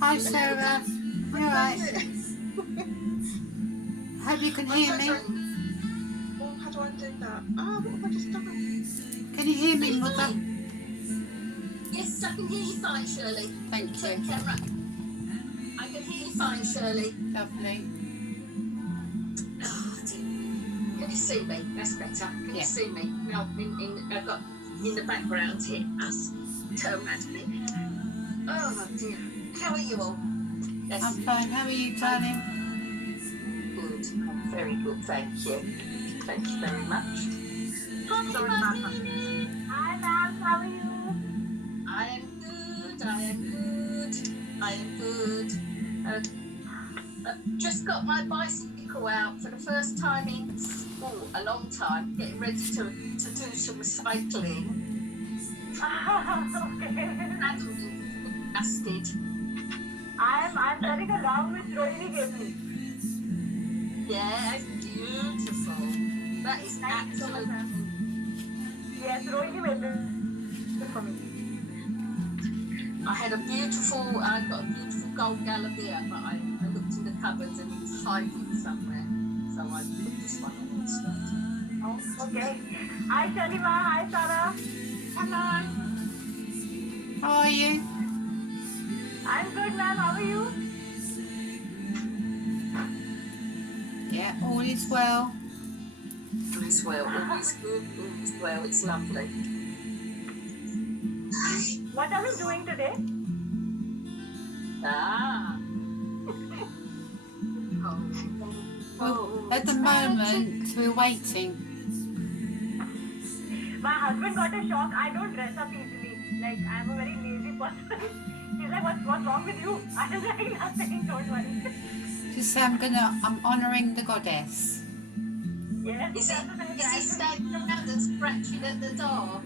Hi Sarah, you alright? Hope you can hear me. Oh, how do I do that? What have I just done? Can you hear me, Mother? Yes, Yes, I can hear you fine, Shirley. Thank you. Turn the camera. I can hear you fine, Shirley. Lovely. Oh, dear. Can you see me? That's better. Can Yeah. you see me? No, I've got in the background here. Us. Turn around to me. Oh, dear. How are you all? Yes. I'm fine. How are you, darling? Good. I'm very good, thank you. Thank you very much. Hi, Sorry, Marlene. Hi, ma'am. How are you? I am good. I am good. I am good. Just got my bicycle out for the first time in a long time. Getting ready to do some cycling. Okay. And dusted. I'm running along with Rohini gave me. Yeah, beautiful. That is Thank you so much, absolutely. ma'am. Yes, Rohini made it for me. I got a beautiful gold Galabia, but I looked in the cupboards and it was hiding somewhere. So I put this one on instead. Oh, okay. Hi, Shalima. Hi, Sarah. Hello. How are you? I'm good, ma'am. How are you? Yeah, all is well. All is well. All is good. All is well. It's lovely. What are we doing today? Ah. Well, at the moment, we're waiting. My husband got a shock. I don't dress up easily. Like, I'm a very lazy person. He's like, what's wrong with you? I was like, nothing, don't worry. Just say I'm honouring the goddess. Yes, Is that's what I he tried to standing around and scratching at the door?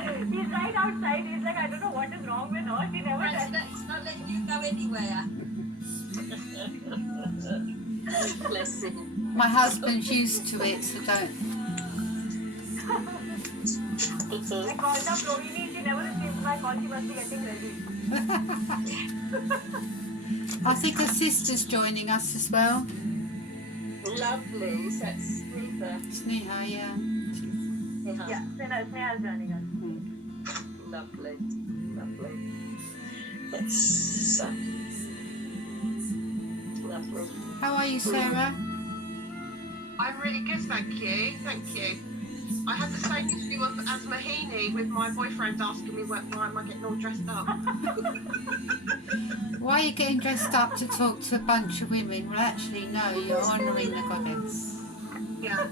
He's right outside. He's like, I don't know what is wrong with her. She never does. It's not letting you go anywhere. Bless him. My husband's used to it, so don't. I called up Rohini. She never received my call. She must be getting ready. I think her sister's joining us as well. Lovely. So that's Sneha. Sneha, yeah. Yeah, Sneha is joining us. Lovely. Lovely. That's lovely. How are you, Sarah? I'm really good, thank you. Thank you. I had the same issue as Mahini with my boyfriend asking me why am I getting all dressed up. Why are you getting dressed up to talk to a bunch of women? Well, actually, no, you're honouring the goddess. Yeah.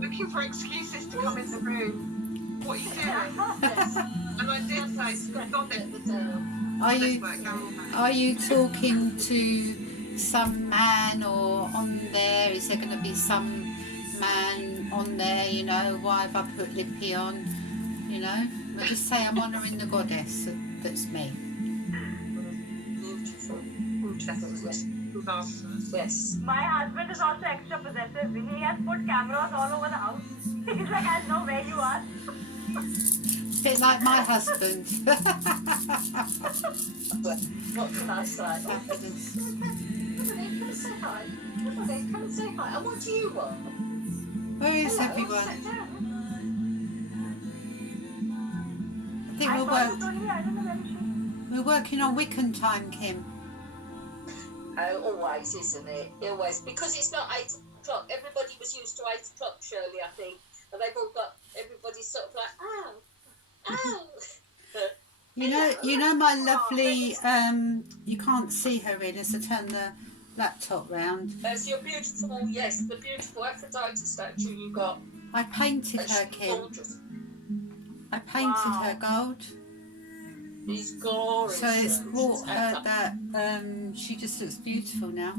Looking for excuses to come in the room. What are you doing? And I did say, stop it. Are you talking to some man or on there? Is there going to be some man on there? You know, why have I put Lippy on? You know, but just say I'm honouring the goddess. That's me. Beautiful. Yes. My husband is also extra possessive. He has put cameras all over the house. He's like, I know where you are. Bit like my husband. What can I say? Fabulous. Come on in, come and say hi. Come on in, come and say hi. And what do you want? Where is Hello, everyone? sit down. I think I called Rohini. I don't know where is she. we're working on Wiccan time, Kim. Oh, always, isn't it? Always. Because it's not 8 o'clock. Everybody was used to 8 o'clock, Shirley, I think. And they've all got, everybody's sort of like, ow, ow. You know my lovely, you can't see her in as I turn the laptop round. There's your beautiful, yes, the beautiful Aphrodite statue you got. I painted That's her, Kim. gorgeous. I painted her gold. She's gorgeous. So it's brought her that, she just looks beautiful now.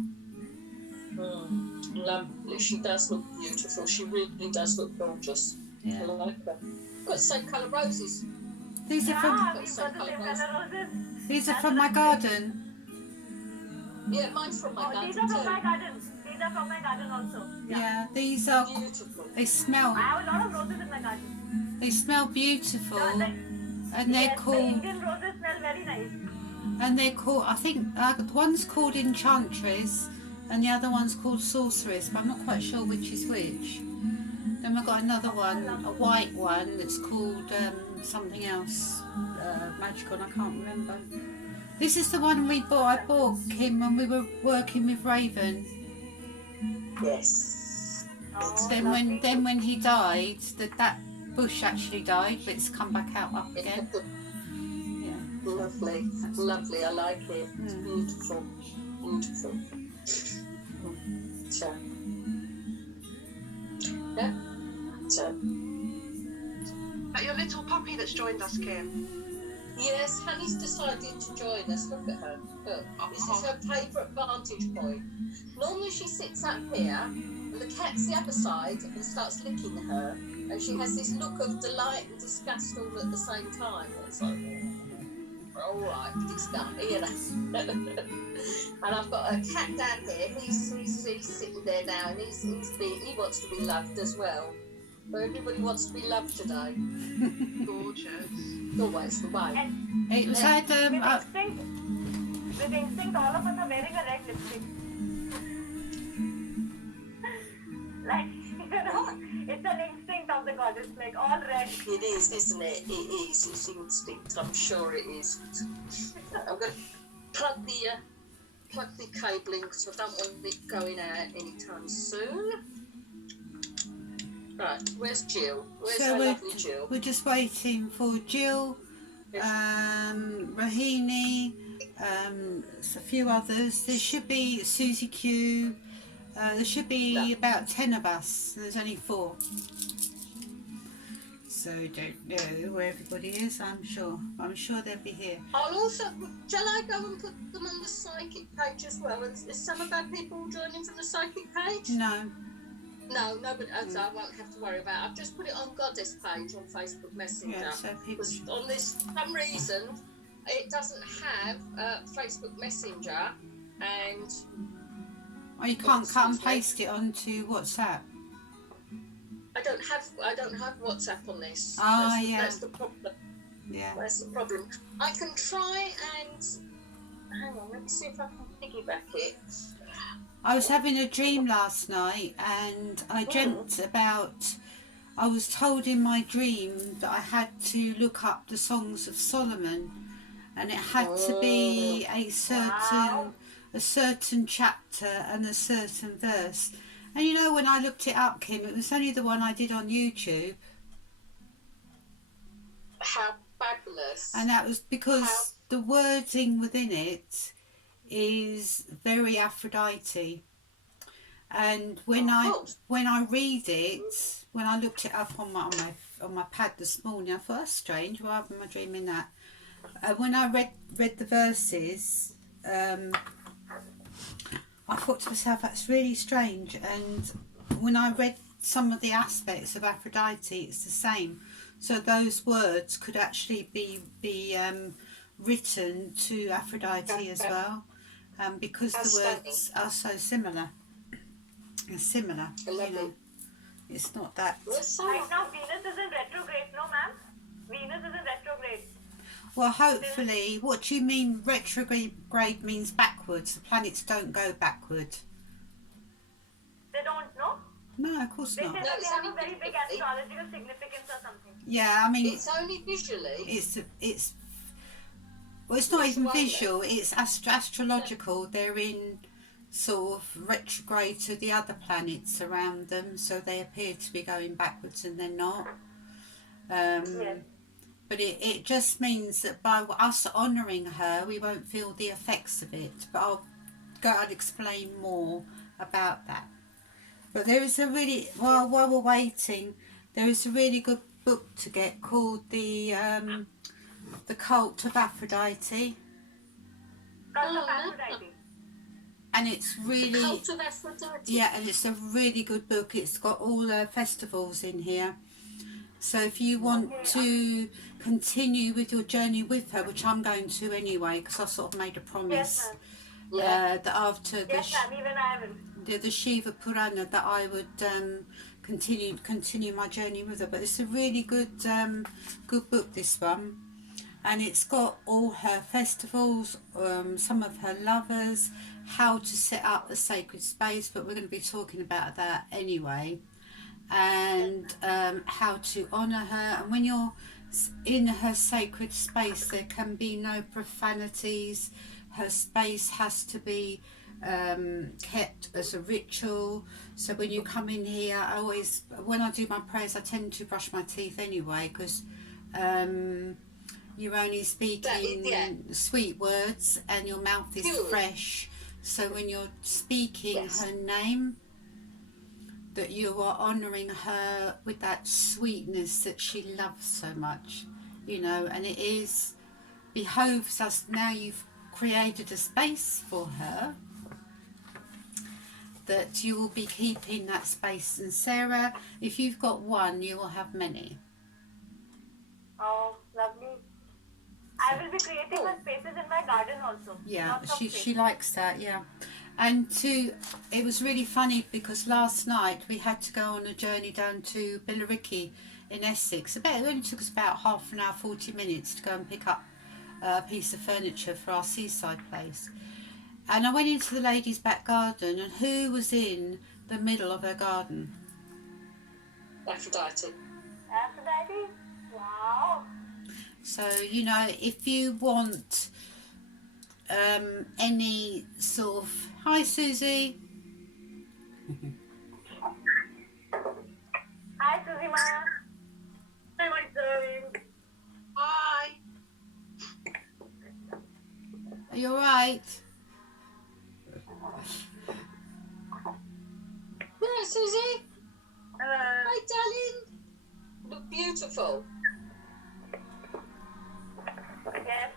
Lovely. She does look beautiful. She really does look gorgeous. Yeah. I like her. Got the same colour roses. These are Yeah, from, we've got the same color roses. these are from my garden. Yeah, mine's from my garden These are from too. my garden. These are from my garden also. Yeah, these are, Beautiful. they smell I have a lot of roses in my garden. They smell beautiful, and they're Yes, the called. Indian roses smell very nice. And they're called. I think one's called Enchantress, and the other one's called Sorceress. But I'm not quite sure which is which. Then we've got another one, a white one that's called something else magical, and I can't remember. This is the one we bought. I bought Kim when we were working with Raven. Yes. Oh, Then when he died, that bush actually died, but it's come back out up again. Yeah. Lovely, lovely. I like it. It's Mm. beautiful, beautiful. So, yeah. So, That your little puppy that's joined us, Kim. yes, Honey's decided to join us. Look at her. Look, this is her favourite vantage point. Normally she sits up here, and the cat's the other side and starts licking her, and she has this look of delight and disgust all at the same time. It's like, all right, disgust, you know. And I've got a cat down here. He's sitting there now, and he wants to be loved as well. But everybody wants to be loved today. Gorgeous. Always the way. And It was had with instinct, all of us are wearing a red lipstick. Like, you know, it's an instinct of the goddess, like all red. It is, isn't it? It is. It's instinct. I'm sure it is. I'm going to plug the cabling because I don't want it going out anytime soon. Right, where's Jill? Where's So our lovely Jill? we're just waiting for Jill, Rahini, a few others. There should be Susie Q. There should be about 10 of us. There's only 4. So don't know where everybody is. I'm sure they'll be here. I'll also, shall I go and put them on the psychic page as well? Is some of our people joining from the psychic page? No. No, but I won't have to worry about it. I've just put it on Goddess page on Facebook Messenger. Yeah, so people. Because on this, for some reason, it doesn't have Facebook Messenger, and Oh, you can't cut and paste it onto WhatsApp. I don't have WhatsApp on this. Ah, that's, yeah. That's the problem. Yeah. That's the problem. I can try and hang on. Let me see if I can piggyback it. I was having a dream last night, and I dreamt about. I was told in my dream that I had to look up the songs of Solomon, and it had to be a certain chapter and a certain verse. And you know, when I looked it up, Kim, it was only the one I did on YouTube, How fabulous! and that was because the wording within it is very Aphrodite. And when I read it, when I looked it up on my pad this morning, I thought, that's strange. Why am I dreaming that? When I read the verses, I thought to myself, that's really strange. And when I read some of the aspects of Aphrodite, it's the same. So those words could actually be written to Aphrodite as well, because the words are so similar. It's similar, you know. It's not that. Right now, Venus is in retrograde, no, ma'am? Venus is in retrograde. Well, hopefully, what do you mean retrograde means backwards? The planets don't go backward. They don't know? No, of course They not. say that they have a very big astrological significance or something. Yeah, I mean, It's only visually. it's well, it's not even visual. It's astrological. They're in sort of retrograde to the other planets around them, so they appear to be going backwards, and they're not. Yes. But it just means that by us honouring her, we won't feel the effects of it. But I'll explain more about that. But there is a really, while we're waiting, there is a really good book to get called the Cult of Aphrodite, Cult of Aphrodite. and it's really Cult of Aphrodite. yeah, and it's a really good book. It's got all the festivals in here. So if you want to continue with your journey with her, which I'm going to anyway, because I sort of made a promise that after Yes, ma'am, even I will. the Shiva Purana that I would continue my journey with her. But it's a really good book, this one, and it's got all her festivals, some of her lovers, how to set up a sacred space, but we're going to be talking about that anyway, and how to honour her. And when you're in her sacred space there can be no profanities. Her space has to be kept as a ritual. So when you come in here, I always, when I do my prayers, I tend to brush my teeth anyway, because you're only speaking sweet words and your mouth is fresh. So when you're speaking her name, that you are honouring her with that sweetness that she loves so much, you know, and it is behoves us, now you've created a space for her, that you will be keeping that space. And Sarah, if you've got one, you will have many. Oh, lovely. I will be creating my spaces in my garden also. Yeah, she likes that, yeah. And it was really funny because last night we had to go on a journey down to Billericay in Essex. It only took us about half an hour, 40 minutes to go and pick up a piece of furniture for our seaside place. And I went into the lady's back garden, and who was in the middle of her garden? Aphrodite. Aphrodite? Wow. So, you know, if you want any sort of... Hi, Susie. Hi, Susie Ma. Hi, my darling. Hi. Are you alright? Yeah, Susie. Hello. Hi, darling. Look beautiful. Yes.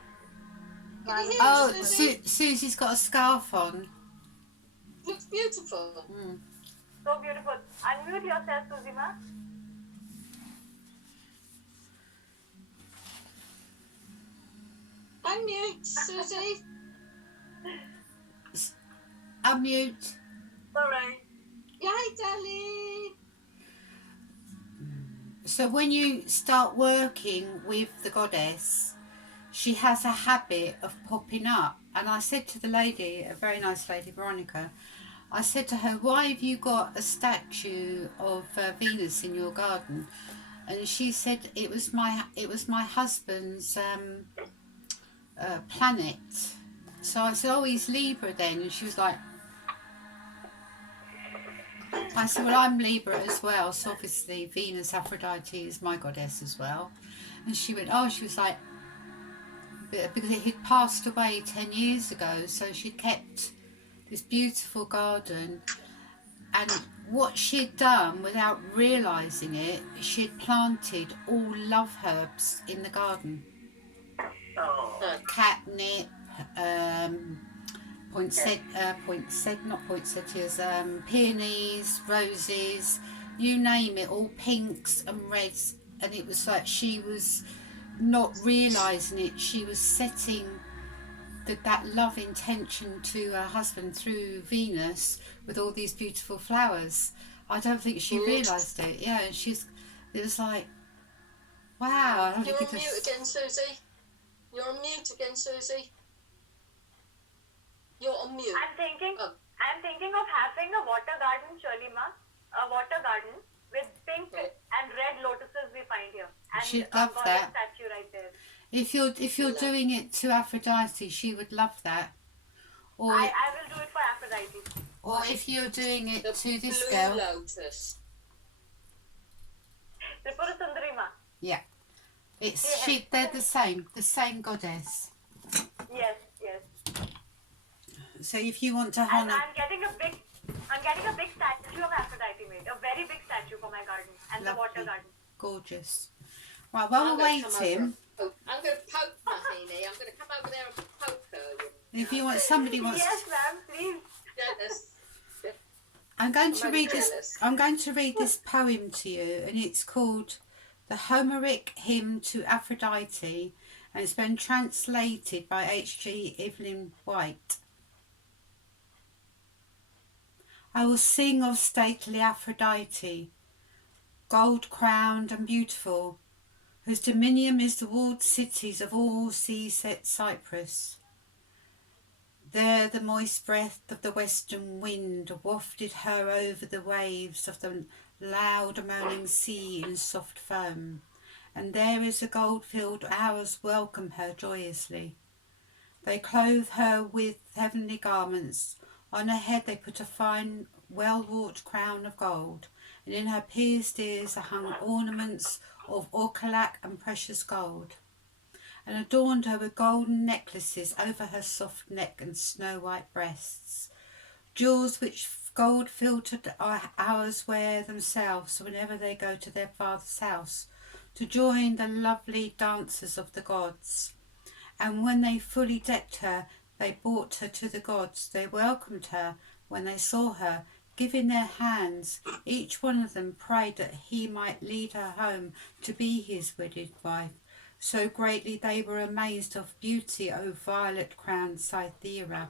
Can you hear Oh, me, Susie? Susie's got a scarf on. Looks beautiful. So beautiful. Unmute yourself, Susie Ma. Unmute, Susie. Unmute. Alright. Yeah, hi, darling. So when you start working with the goddess, she has a habit of popping up. And I said to the lady, a very nice lady, Veronica, I said to her, why have you got a statue of Venus in your garden? And she said it was my husband's planet. So I said, oh, he's Libra then. And she was like, I said, well, I'm Libra as well, so obviously Venus, Aphrodite is my goddess as well. And she went, oh, she was like, because he'd passed away 10 years ago, so she kept this beautiful garden. And what she'd done, without realising it, she'd planted all love herbs in the garden. Catnip, poinsettias, peonies, roses, you name it, all pinks and reds. And it was like she was not realising it, she was setting that love intention to her husband through Venus with all these beautiful flowers. I don't think she realised it. Yeah, and it was like, wow. You're on mute again, Susie. You're on mute again, Susie. You're on mute. I'm thinking of having a water garden, Shirley Ma. A water garden with pink and red lotuses we find here. And She'd a love goddess that. statue right there. If you're doing it to Aphrodite, she would love that. Or I will do it for Aphrodite. or if you're doing it The to this blue girl, lotus. Tripura Sundari Ma. yeah, they're the same goddess. Yes, yes. So if you want to And honour, I'm getting a big statue of Aphrodite made. A very big statue for my garden and the water Lovely. garden. gorgeous. Right, while I'm we're gonna come waiting, over. I'm going to poke Mahini. I'm going to come over there and poke her. if you want, somebody wants. Yes, ma'am, please. Jealous. I'm going to I'm read jealous. this. I'm going to read this poem to you, and it's called "The Homeric Hymn to Aphrodite," and it's been translated by H.G. Evelyn White. I will sing of stately Aphrodite, gold-crowned and beautiful, whose dominion is the walled cities of all sea-set Cyprus. There the moist breath of the western wind wafted her over the waves of the loud moaning sea in soft foam, and there is the gold-filled hours welcome her joyously. They clothe her with heavenly garments. On her head they put a fine, well-wrought crown of gold, and in her pierced ears are hung ornaments of orcalac and precious gold, and adorned her with golden necklaces over her soft neck and snow-white breasts, jewels which gold-filtered hours wear themselves whenever they go to their father's house to join the lovely dances of the gods. And when they fully decked her, they brought her to the gods. They welcomed her when they saw her, giving their hands. Each one of them prayed that he might lead her home to be his wedded wife. So greatly they were amazed of beauty, O violet-crowned Cythera.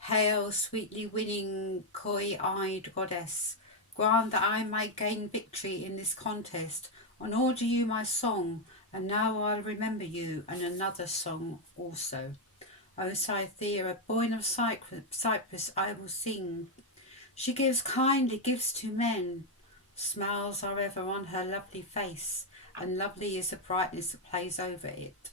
Hail, sweetly winning, coy-eyed goddess. Grant that I may gain victory in this contest, and order you my song, and now I'll remember you, and another song also. O Cythera, born of Cyprus, I will sing. She gives kindly gifts to men. Smiles are ever on her lovely face, and lovely is the brightness that plays over it.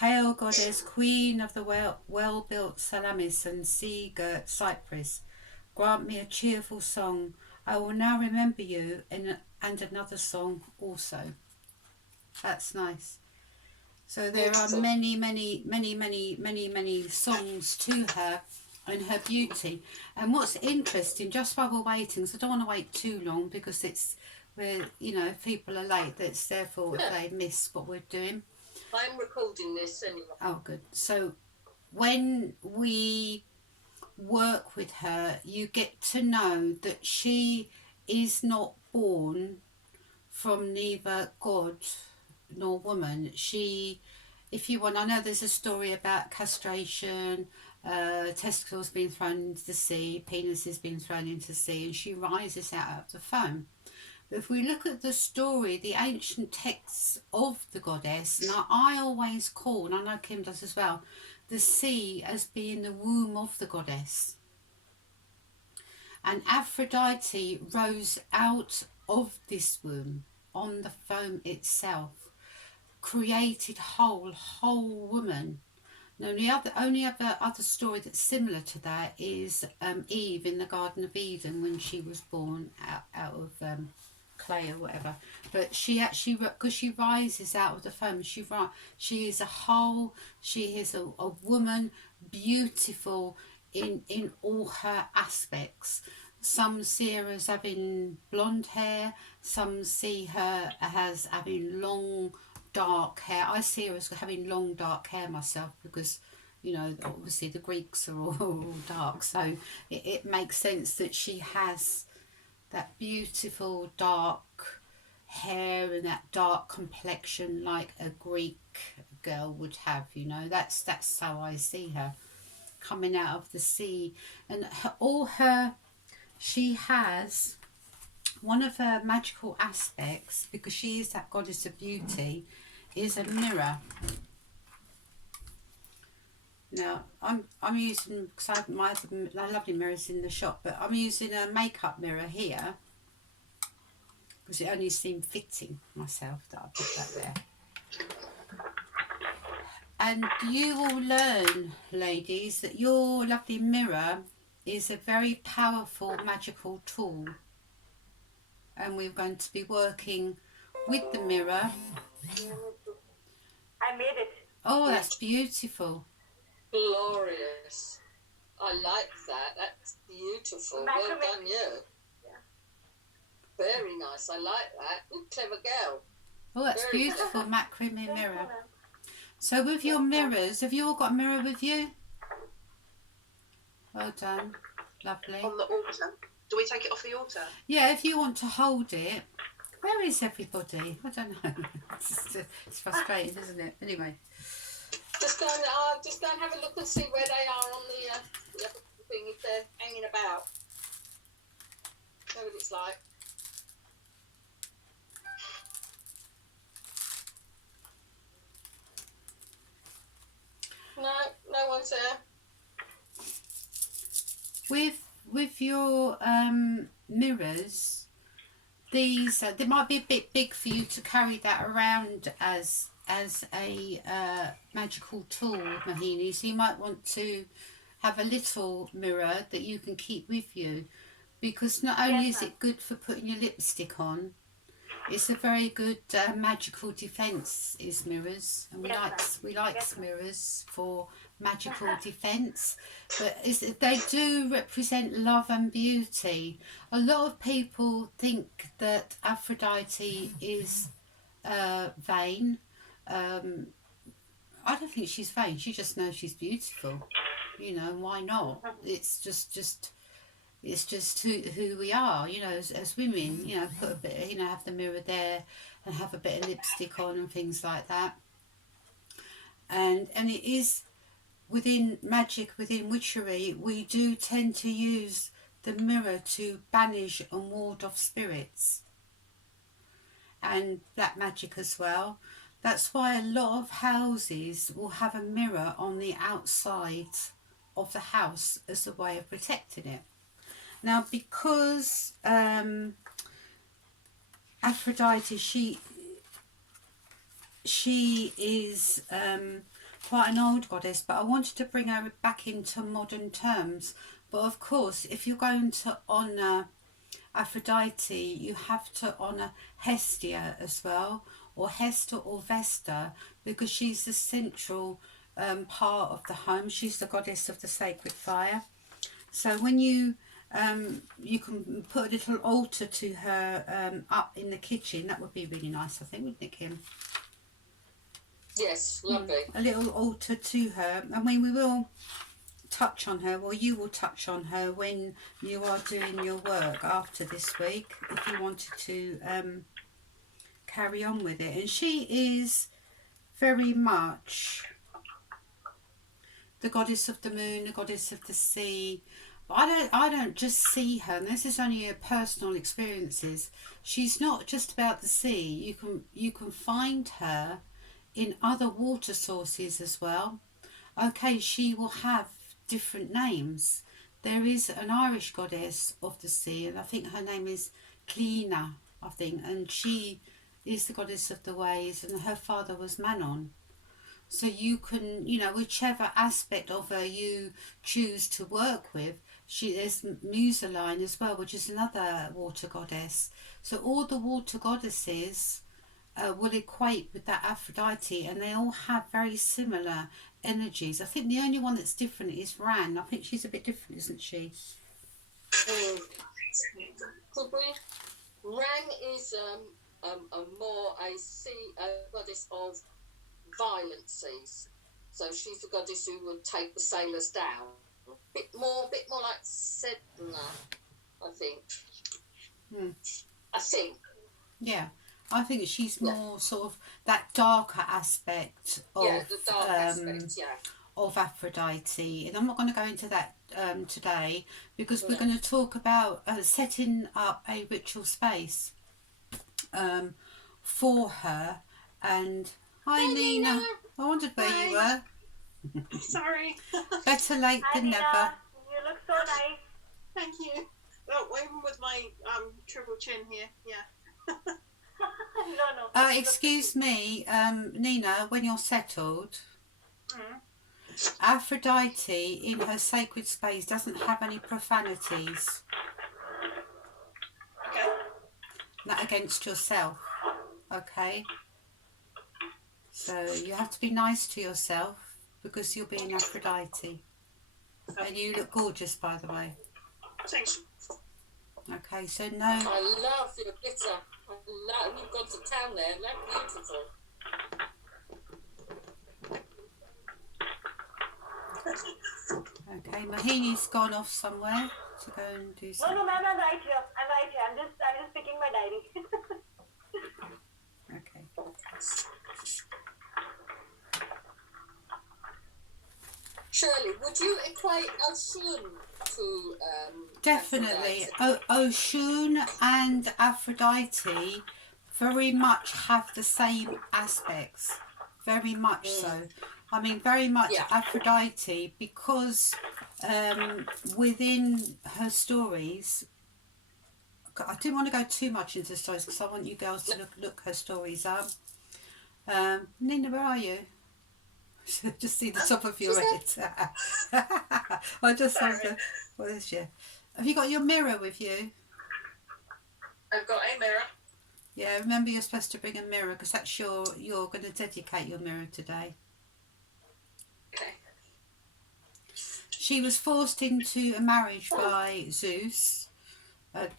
Hail, goddess, queen of the well-built Salamis and sea-girt Cyprus. Grant me a cheerful song. I will now remember you, and another song also. That's nice. So there are many, many, many, many, many, many songs to her and her beauty. And what's interesting, just while we're waiting, so I don't want to wait too long because it's where, you know, if people are late, that's their fault if they miss what we're doing. I'm recording this anyway. Oh, good. So when we work with her, you get to know that she is not born from neither God nor woman. She, if you want, I know there's a story about castration, testicles being thrown into the sea, penises being thrown into the sea, and she rises out of the foam. But if we look at the story, the ancient texts of the goddess, and I always call, and I know Kim does as well, the sea as being the womb of the goddess. And Aphrodite rose out of this womb on the foam itself, created whole woman. Now the only other story that's similar to that is Eve in the Garden of Eden when she was born out of clay or whatever. But she actually, because she rises out of the foam, she is a whole, she is a woman, beautiful in all her aspects. Some see her as having blonde hair, some see her as having long dark hair. I see her as having long dark hair myself because, you know, obviously the Greeks are all dark, so it makes sense that she has that beautiful dark hair and that dark complexion like a Greek girl would have, you know. That's how I see her, coming out of the sea. And she has one of her magical aspects, because she is that goddess of beauty, is a mirror. Now I'm using, because I have my lovely mirrors in the shop, but I'm using a makeup mirror here because it only seemed fitting myself that I put that there. And you will learn, ladies, that your lovely mirror is a very powerful magical tool, and we're going to be working with the mirror. I made it. Oh, that's beautiful. Glorious. I like that. That's beautiful. Well done, you. Yeah. Very nice. I like that. Ooh, clever girl. Oh, that's Very beautiful, macrame Thank you, mirror. ma'am. So with your mirrors, have you all got a mirror with you? Well done. Lovely. On the altar. Do we take it off the altar? Yeah, if you want to hold it. Where is everybody? I don't know. It's frustrating, isn't it? Anyway. Just go and have a look and see where they are on the other thing, if they're hanging about. Know what it's like. No one's there. With your mirrors, these they might be a bit big for you to carry that around as a magical tool, Mohini. So you might want to have a little mirror that you can keep with you, because not only is it good for putting your lipstick on, it's a very good magical defence, is mirrors, and we like mirrors for magical defence. But they do represent love and beauty. A lot of people think that Aphrodite is vain. I don't think she's vain. She just knows she's beautiful. You know, why not? It's just who we are, you know, as women. You know, put a bit, you know, have the mirror there and have a bit of lipstick on and things like that. And it is within magic, within witchery, we do tend to use the mirror to banish and ward off spirits and black magic as well. That's why a lot of houses will have a mirror on the outside of the house as a way of protecting it. Now, because Aphrodite, she is quite an old goddess, but I wanted to bring her back into modern terms. But of course, if you're going to honour Aphrodite, you have to honour Hestia as well, or Hester or Vesta, because she's the central part of the home. She's the goddess of the sacred fire. So when you can put a little altar to her up in the kitchen, that would be really nice, I think, wouldn't it, Kim? Yes, lovely. A little altar to her. I mean, we will touch on her, or you will touch on her when you are doing your work after this week, if you wanted to carry on with it. And she is very much the goddess of the moon, the goddess of the sea. But I don't just see her, and this is only her personal experiences. She's not just about the sea. You can find her in other water sources as well. Okay, she will have different names. There is an Irish goddess of the sea, and I think her name is Clina, I think, and she is the goddess of the waves, and her father was Manon. So you can, you know, whichever aspect of her you choose to work with. There's Musaline as well, which is another water goddess. So all the water goddesses will equate with that Aphrodite, and they all have very similar energies. I think the only one that's different is Ran. I think she's a bit different, isn't she? Could we? Ran is a sea goddess of violent seas. So she's the goddess who would take the sailors down. Bit more like Sedna, I think. I think. Yeah. I think she's more sort of that darker aspect of, the dark aspect, of Aphrodite. And I'm not going to go into that today, because we're going to talk about setting up a ritual space for her. And hi, Nina. I wondered where you were. Sorry. Better late than never. You look so nice. Thank you. Well, even with my triple chin here, yeah. No. Excuse me, Nina, when you're settled, Aphrodite in her sacred space doesn't have any profanities. Okay. Not against yourself, okay? So you have to be nice to yourself, because you'll be in Aphrodite. And you look gorgeous, by the way. Thanks. Okay, so no... I love your glitter. We've gone to town there. They're beautiful. Okay, Mohini's gone off somewhere to go and do something. No, ma'am, I'm right here. I'm just picking my diary. Okay. Shirley, would you equate Oshun to Definitely. Aphrodite? Oshun and Aphrodite very much have the same aspects. Very much so. I mean, very much Aphrodite, because within her stories, I didn't want to go too much into the stories because I want you girls to look her stories up. Nina, where are you? Just see the top of your head. I just have to. What is she? Have you got your mirror with you? I've got a mirror. Yeah, remember you're supposed to bring a mirror because that's you're going to dedicate your mirror today. Okay. She was forced into a marriage by Zeus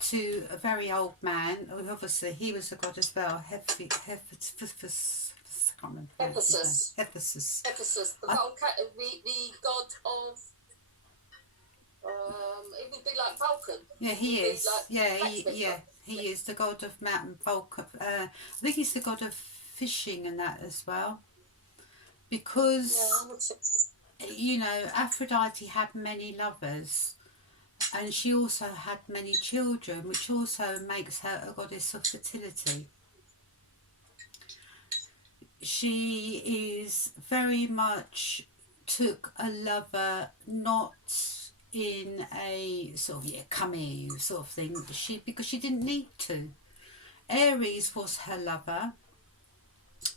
to a very old man. Obviously, he was a god as well. Hephaestus. Ephesus, the god of. It would be like Vulcan. Yeah, he is. Like He is the god of Mount Vulcan. I think he's the god of fishing and that as well. Because, you know, Aphrodite had many lovers and she also had many children, which also makes her a goddess of fertility. She is very much took a lover not in a sort of come here sort of thing, because she didn't need to. Ares was her lover,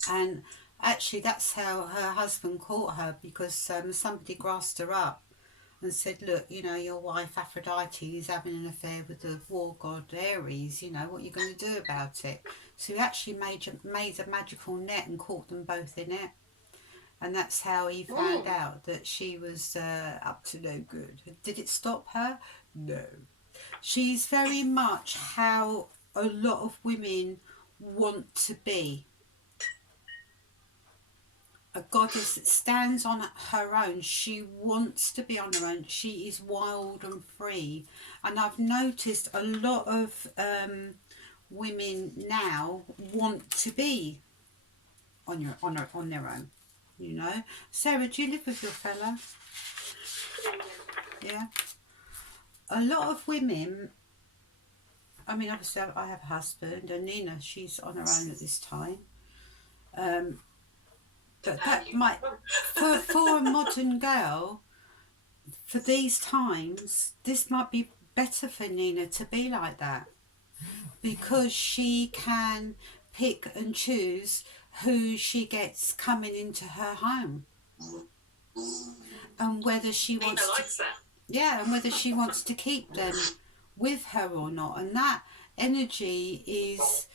and actually that's how her husband caught her, because somebody grasped her up and said, look, you know, your wife Aphrodite is having an affair with the war god Ares, you know, what are you going to do about it? So he actually made a magical net and caught them both in it. And that's how he found out that she was up to no good. Did it stop her? No. She's very much how a lot of women want to be. A goddess that stands on her own. She wants to be on her own. She is wild and free. And I've noticed a lot of women now want to be on their own. You know, Sarah, do you live with your fella? Yeah. A lot of women, I mean, obviously I have a husband, and Nina, she's on her own at this time. But that might, for a modern girl, for these times, this might be better for Nina to be like that, because she can pick and choose who she gets coming into her home, and whether she wants and whether she wants to keep them with her or not. And that energy is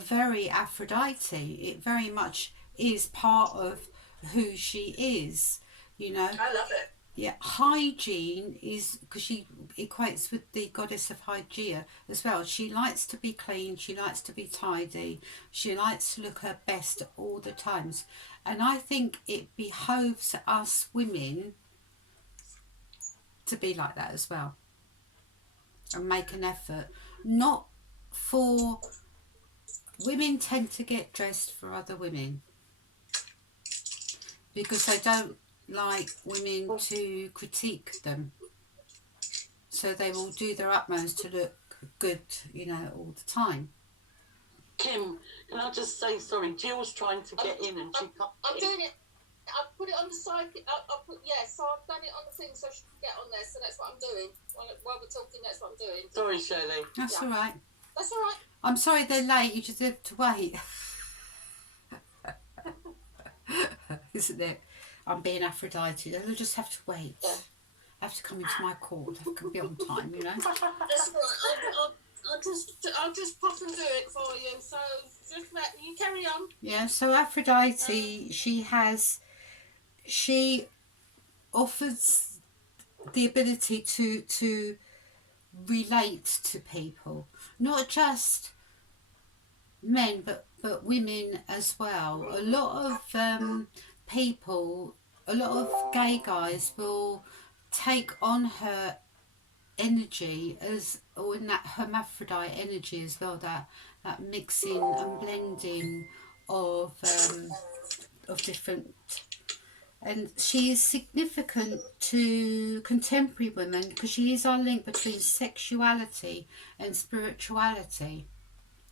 very Aphrodite. It very much is part of who she is, you know. I love it. Yeah, hygiene is, because she equates with the goddess of Hygeia as well. She likes to be clean, she likes to be tidy, she likes to look her best at all the times. And I think it behoves us women to be like that as well. And make an effort. Not for... Women tend to get dressed for other women, because they don't like women to critique them, so they will do their utmost to look good, you know, all the time. Kim, can I just say sorry? Jill's trying to get in and she can't. I'm doing it. I put it on the side. So I've done it on the thing so she can get on there. So that's what I'm doing while we're talking. That's what I'm doing. Sorry, Shirley. That's all right. That's all right. I'm sorry they're late. You just have to wait. Isn't it? I'm being Aphrodite. They'll just have to wait. Yeah. I have to come into my court. I can be on time, you know. That's all right. I'll just pop and do it for you. So just let you carry on. Yeah. So Aphrodite, she offers the ability to relate to people, not just men, but women as well. A lot of people, a lot of gay guys will take on her energy or in that hermaphrodite energy as well, that mixing and blending of different. And she is significant to contemporary women because she is our link between sexuality and spirituality,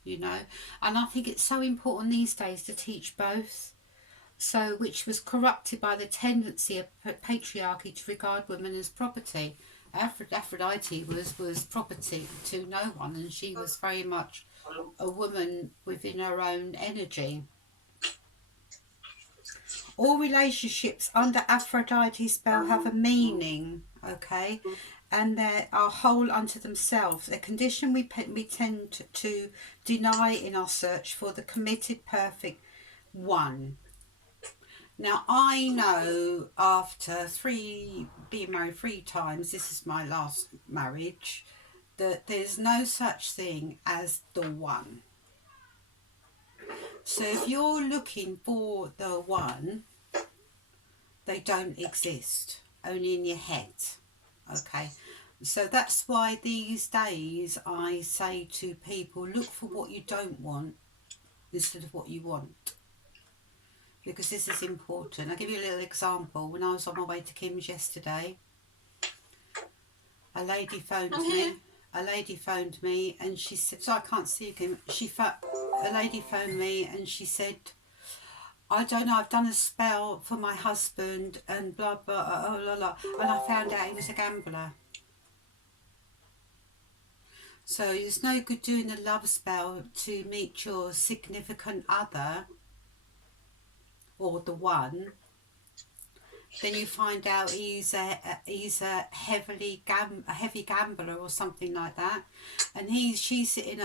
you know. And I think it's so important these days to teach both. So, which was corrupted by the tendency of patriarchy to regard women as property Aphrodite was property to no one, and she was very much a woman within her own energy. All relationships under Aphrodite spell have a meaning, okay, and they are whole unto themselves, a condition we tend to deny in our search for the committed perfect one. Now, I know after being married 3 times, this is my last marriage, that there's no such thing as the one. So if you're looking for the one, they don't exist, only in your head, okay? So that's why these days I say to people, look for what you don't want instead of what you want, because this is important. I'll give you a little example. When I was on my way to Kim's yesterday, a lady phoned me and she said, so I can't see you, Kim. A lady phoned me and she said, I don't know, I've done a spell for my husband and blah, blah, blah, blah, blah, and I found out he was a gambler. So it's no good doing a love spell to meet your significant other or the one. Then you find out he's a heavy gambler or something like that, and she's sitting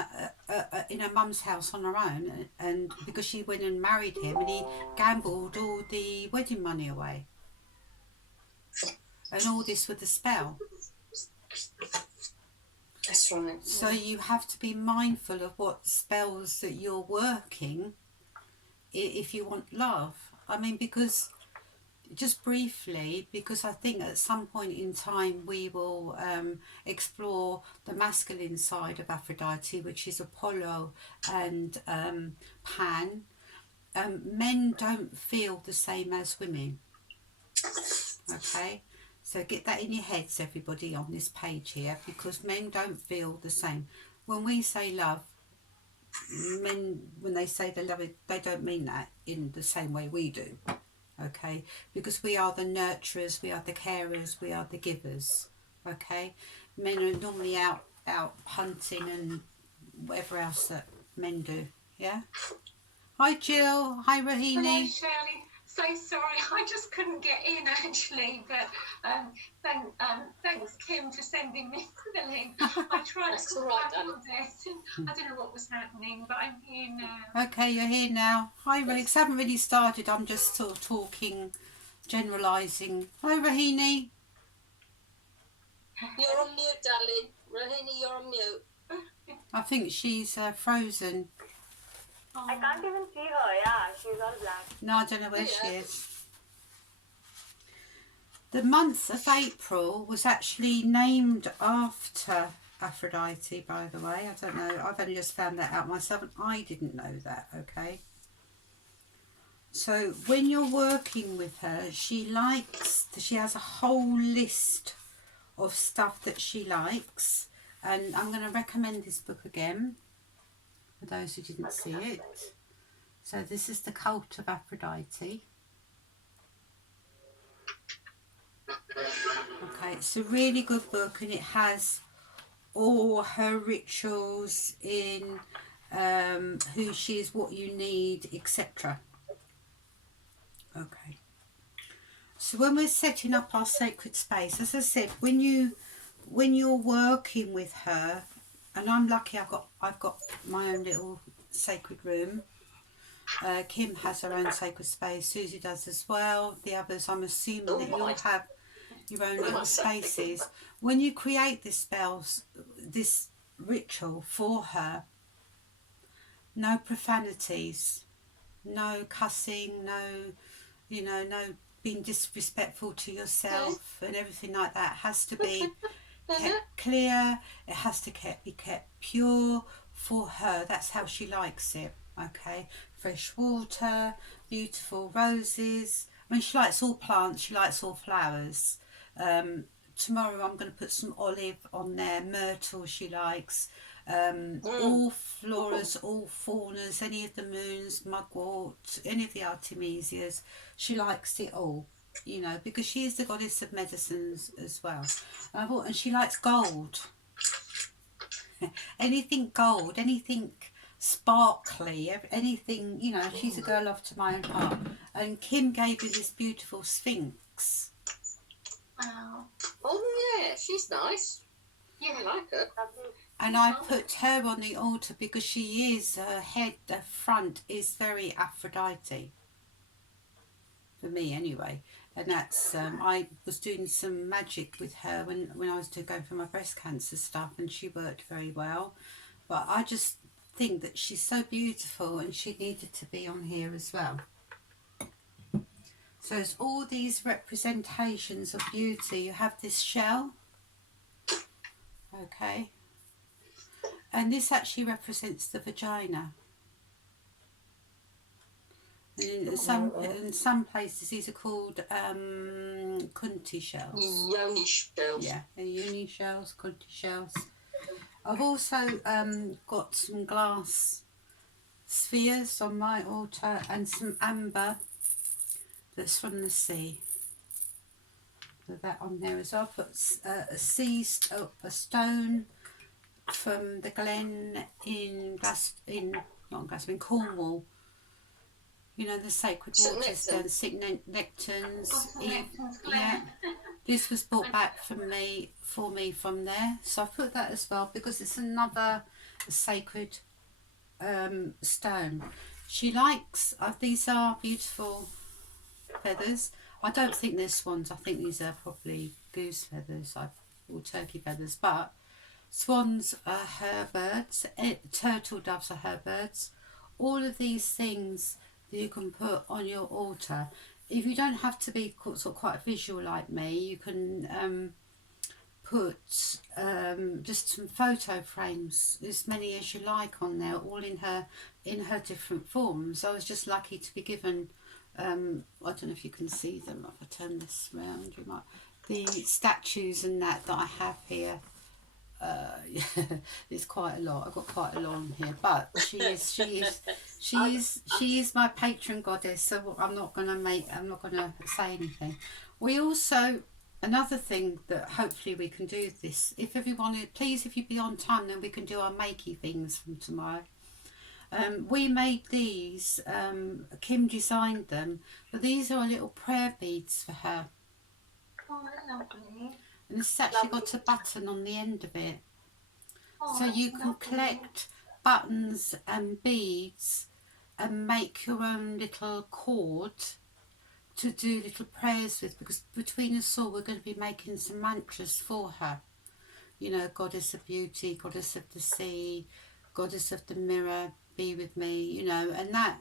in her mum's house on her own, and because she went and married him, and he gambled all the wedding money away, and all this with a spell. That's right. So you have to be mindful of what spells that you're working if you want love. I mean, because just briefly, because I think at some point in time we will explore the masculine side of Aphrodite, which is Apollo and Pan. Men don't feel the same as women, okay? So get that in your heads, everybody on this page here, because men don't feel the same. When we say love, men, when they say they love it, they don't mean that in the same way we do. Okay, because we are the nurturers, we are the carers, we are the givers. Okay, men are normally out hunting and whatever else that men do. Yeah. Hi Jill. Hi Rohini. Hello Shirley. So sorry, I just couldn't get in actually, but thanks Kim for sending me the link. I tried to call back on this and I don't know what was happening, but I'm here now. Okay, you're here now. Hi Rex, haven't really started, I'm just sort of talking, generalising. Hi Rohini. You're on mute, darling. Rohini, you're on mute. I think she's frozen. I can't even see her. Yeah, she's all black. No, I don't know where she is. The month of April was actually named after Aphrodite, by the way. I don't know. I've only just found that out myself, and I didn't know that, okay? So when you're working with her, she has a whole list of stuff that she likes. And I'm going to recommend this book again, for those who didn't see it. So this is The Cult of Aphrodite. Okay, it's a really good book, and it has all her rituals in who she is, what you need, etc. Okay. So when we're setting up our sacred space, as I said, when you're working with her, and I'm lucky I've got my own little sacred room. Kim has her own sacred space. Susie does as well. The others, I'm assuming that you'll have your own little spaces. When you create this this ritual for her, no profanities, no cussing, no being disrespectful to yourself and everything like that. It has to be kept clear. It has to be kept pure for her. That's how she likes it. Okay, fresh water, beautiful roses. I mean, she likes all plants. She likes all flowers. Tomorrow I'm going to put some olive on there. Myrtle she likes. All floras, all faunas, any of the moons, mugwort, any of the artemisias. She likes it all. you know, because she is the goddess of medicines as well. And she likes gold. Anything gold, anything sparkly, anything, you know, she's a girl after my own heart. And Kim gave me this beautiful Sphinx. Wow. Oh yeah, she's nice. Yeah. I like her. And I put her on the altar because she is, her head, the front is very Aphrodite. For me anyway. And that's, I was doing some magic with her when I was going for my breast cancer stuff, and she worked very well. But I just think that she's so beautiful and she needed to be on here as well. So it's all these representations of beauty. You have this shell, okay, and this actually represents the vagina. And in some places these are called Kunti shells. Yoni shells. Yeah, they're uni shells, Kunti shells. I've also got some glass spheres on my altar and some amber that's from the sea. Put that on there as well. I've put a stone from the Glen in Cornwall. You know, the sacred waters down St Nectans. Yeah, this was brought back for me from there. So I put that as well because it's another sacred stone. She likes, these are beautiful feathers. I don't think they're swans. I think these are probably goose feathers or turkey feathers. But swans are her birds. Turtle doves are her birds. All of these things that you can put on your altar. If you don't have to be sort of quite visual like me, you can put just some photo frames, as many as you like on there, all in her different forms. I was just lucky to be given, I don't know if you can see them, if I turn this round, you might, the statues and that I have here. It's quite a lot. I've got quite a lot on here, but she is my patron goddess. So I'm not gonna say anything. We also, another thing that hopefully we can do this. If everyone, please, if you be on time, then we can do our makey things from tomorrow. We made these. Kim designed them, but these are little prayer beads for her. Oh, lovely. And it's actually got a button on the end of it. Oh, So you can lovely. collect buttons and beads and make your own little cord to do little prayers with, because between us all we're going to be making some mantras for her. You know, goddess of beauty, goddess of the sea, goddess of the mirror, be with me, you know, and that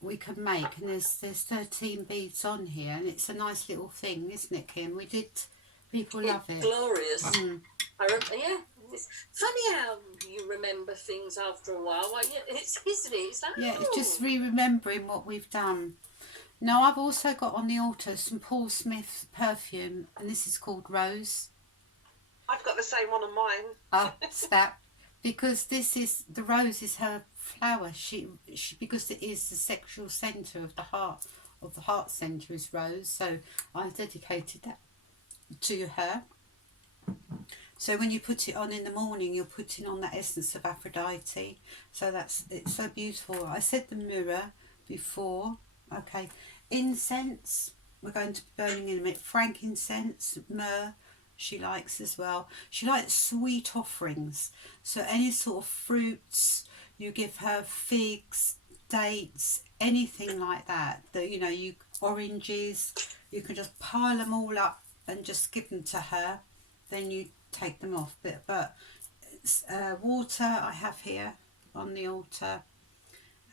we can make, and there's 13 beads on here, and it's a nice little thing, isn't it, Kim? People love it. Glorious. I remember, yeah. It's funny how you remember things after a while. Well, yeah, it's history. It's like, Yeah, it's just remembering what we've done. Now, I've also got on the altar some Paul Smith perfume, and this is called Rose. I've got the same one on mine. Oh, snap. Because the rose is her flower. She because it is the sexual centre of the heart centre is rose. So I dedicated that to her. So when you put it on in the morning, you're putting on that essence of Aphrodite. So it's so beautiful. I said the mirror before. Okay, incense. We're going to be burning in a minute. Frankincense, myrrh. She likes as well. She likes sweet offerings. So any sort of fruits, you give her figs, dates, anything like that. Oranges, you can just pile them all up and just give them to her. Then you take them off. But water I have here on the altar,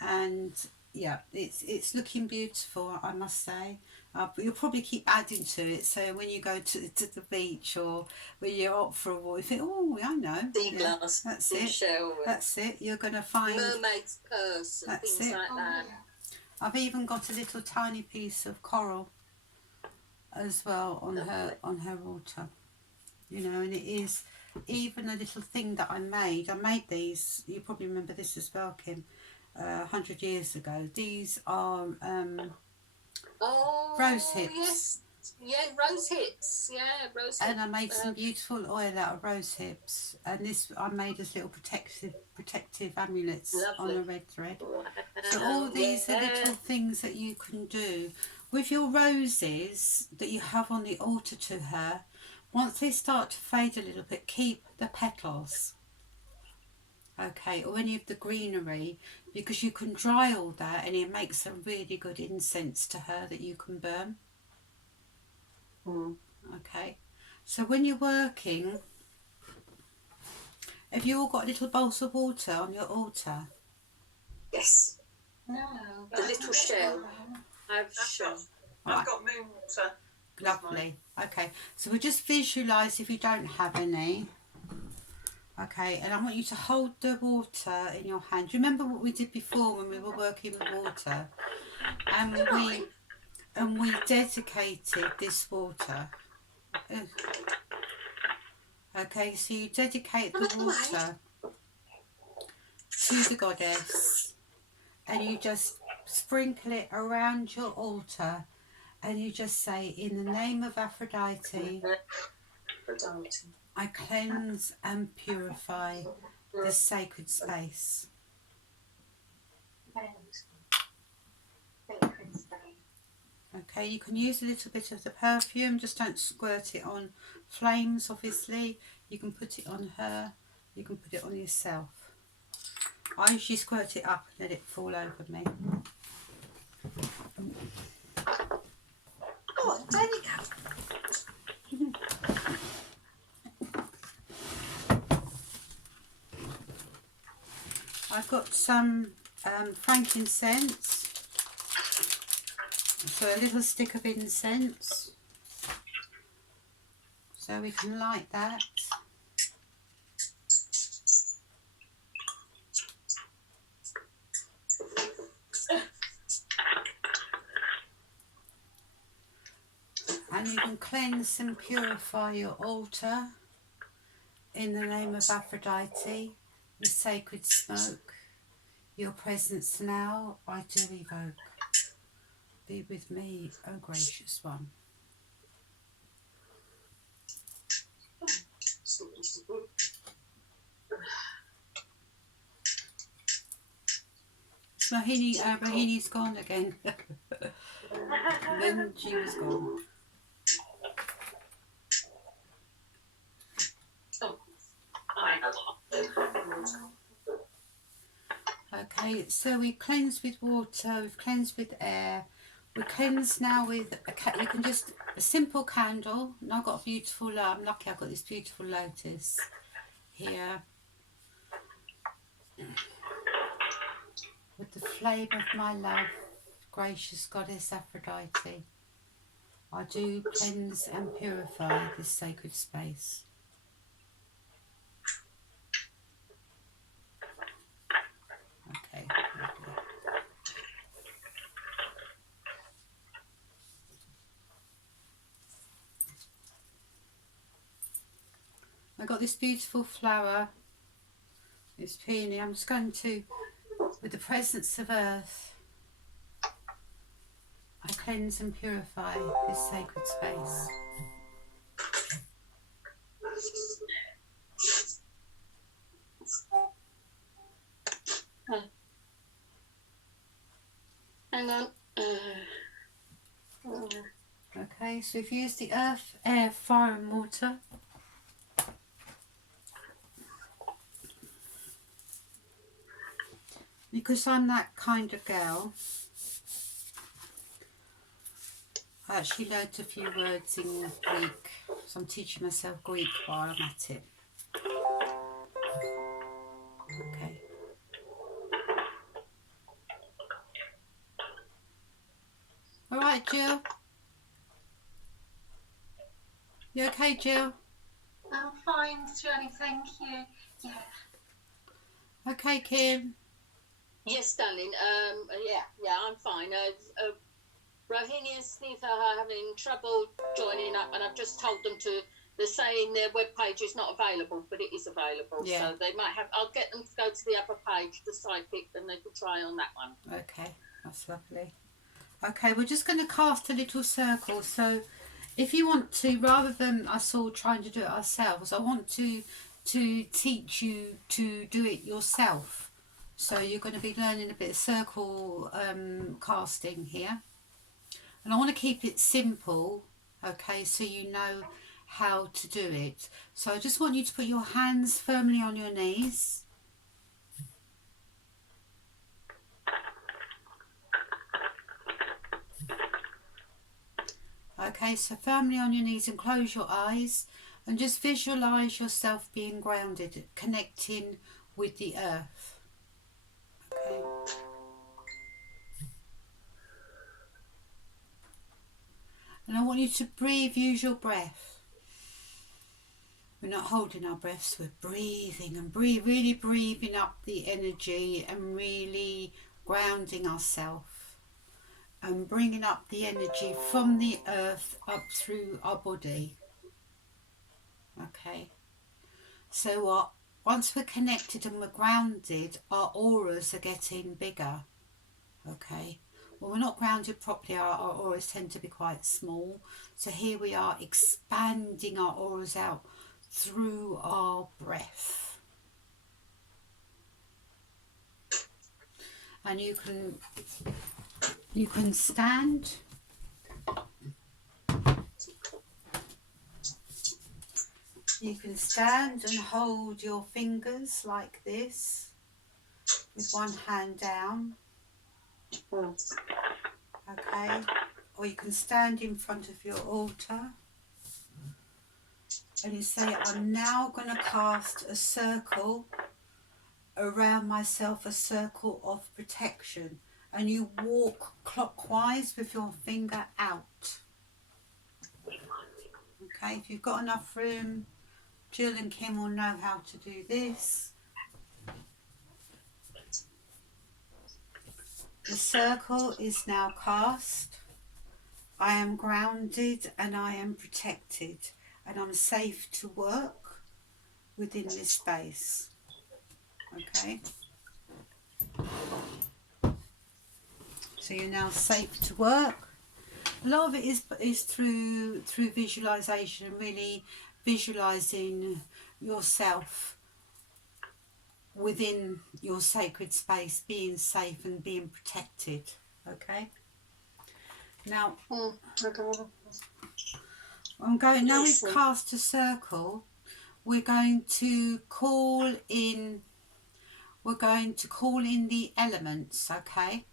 and yeah, it's looking beautiful, I must say. But you'll probably keep adding to it. So when you go to the beach or when you're out for a walk, you think, oh, I know. sea glass, that's sea it. shell, That's it. You're going to find mermaid's purse and That's things it. like Oh, that. yeah. I've even got a little tiny piece of coral as well on her altar. You know, and it is even a little thing that I made. I made these. You probably remember this as well, Kim. 100 years ago. These are Oh, Rose hips. yes. Yeah, rose hips. Yeah, rose hips. And I made some beautiful oil out of rose hips. And this I made as little protective amulets on a red thread. So all these are little things that you can do. With your roses that you have on the altar to her, once they start to fade a little bit, keep the petals. Okay, or any of the greenery, because you can dry all that and it makes a really good incense to her that you can burn. Okay, so when you're working, have you all got little bowls of water on your altar? Yes. No. The little shell. I've got moon water. Lovely. Okay, so we'll just visualise if you don't have any. Okay, and I want you to hold the water in your hand. Do you remember what we did before when we were working with water? And we dedicated this water. Okay, so you dedicate the water to the goddess, and you just sprinkle it around your altar, and you just say, in the name of Aphrodite, I cleanse and purify this sacred space. Okay, you can use a little bit of the perfume, just don't squirt it on flames, obviously. You can put it on her, you can put it on yourself. I usually squirt it up and let it fall over me. Oh, there we go. I've got some frankincense, so a little stick of incense, so we can light that. And you can cleanse and purify your altar in the name of Aphrodite, with sacred smoke. Your presence now I do evoke. Be with me, O gracious one. Rahini's gone again. And then she was gone. Okay, so we cleanse with water, we've cleansed with air, we cleanse now with you can just a simple candle. And I've got a beautiful, I'm lucky I've got this beautiful lotus here with the flame of my love, gracious goddess Aphrodite. I do cleanse and purify this sacred space. Okay, lovely. I got this beautiful flower, it's peony. I'm just going to, with the presence of earth, I cleanse and purify this sacred space. Hang on. Okay, so we've used the earth, air, fire and water. Because I'm that kind of girl, I actually learned a few words in Greek, so I'm teaching myself Greek while I'm at it. Okay. All right, Jill. You okay, Jill? I'm fine, Shirley, thank you. Yeah. Okay, Kim. Yes, darling. Yeah, I'm fine. Rohini and Sneetha are having trouble joining up, and I've just told them to. They're saying their webpage is not available, but it is available. Yeah. So they might have. I'll get them to go to the other page, the side pick, and they can try on that one. Okay, that's lovely. Okay, we're just going to cast a little circle. So if you want to, rather than us all trying to do it ourselves, I want to teach you to do it yourself. So you're going to be learning a bit of circle casting here. And I want to keep it simple, okay, so you know how to do it. So I just want you to put your hands firmly on your knees. Okay, so firmly on your knees and close your eyes and just visualize yourself being grounded, connecting with the earth. Okay. And I want you to breathe, use your breath. We're not holding our breaths, we're breathing and really breathing up the energy and really grounding ourselves. And bringing up the energy from the earth up through our body. Okay. So once we're connected and we're grounded, our auras are getting bigger. Okay. When we're not grounded properly, our auras tend to be quite small. So here we are expanding our auras out through our breath. And you can stand. You can stand and hold your fingers like this with one hand down. Okay. Or you can stand in front of your altar and you say, I'm now going to cast a circle around myself, a circle of protection. And you walk clockwise with your finger out. Okay, if you've got enough room, Jill and Kim will know how to do this. The circle is now cast. I am grounded and I am protected and I'm safe to work within this space. Okay. So you're now safe to work. A lot of it is through visualization, really visualizing yourself within your sacred space, being safe and being protected. Okay. Now now we've cast a circle, we're going to call in the elements, okay?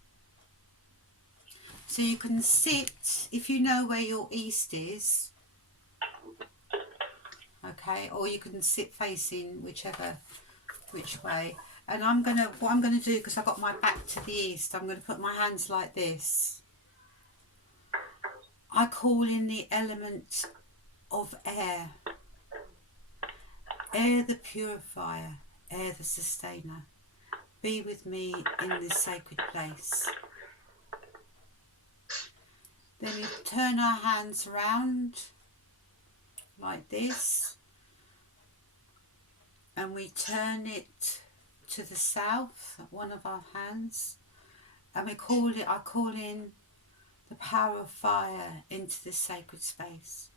So you can sit, if you know where your east is, okay, or you can sit facing which way. And what I'm gonna do, because I've got my back to the east, I'm gonna put my hands like this. I call in the element of air. Air the purifier, air the sustainer. Be with me in this sacred place. Then we turn our hands around like this and we turn it to the south, one of our hands, and I call in the power of fire into this sacred space,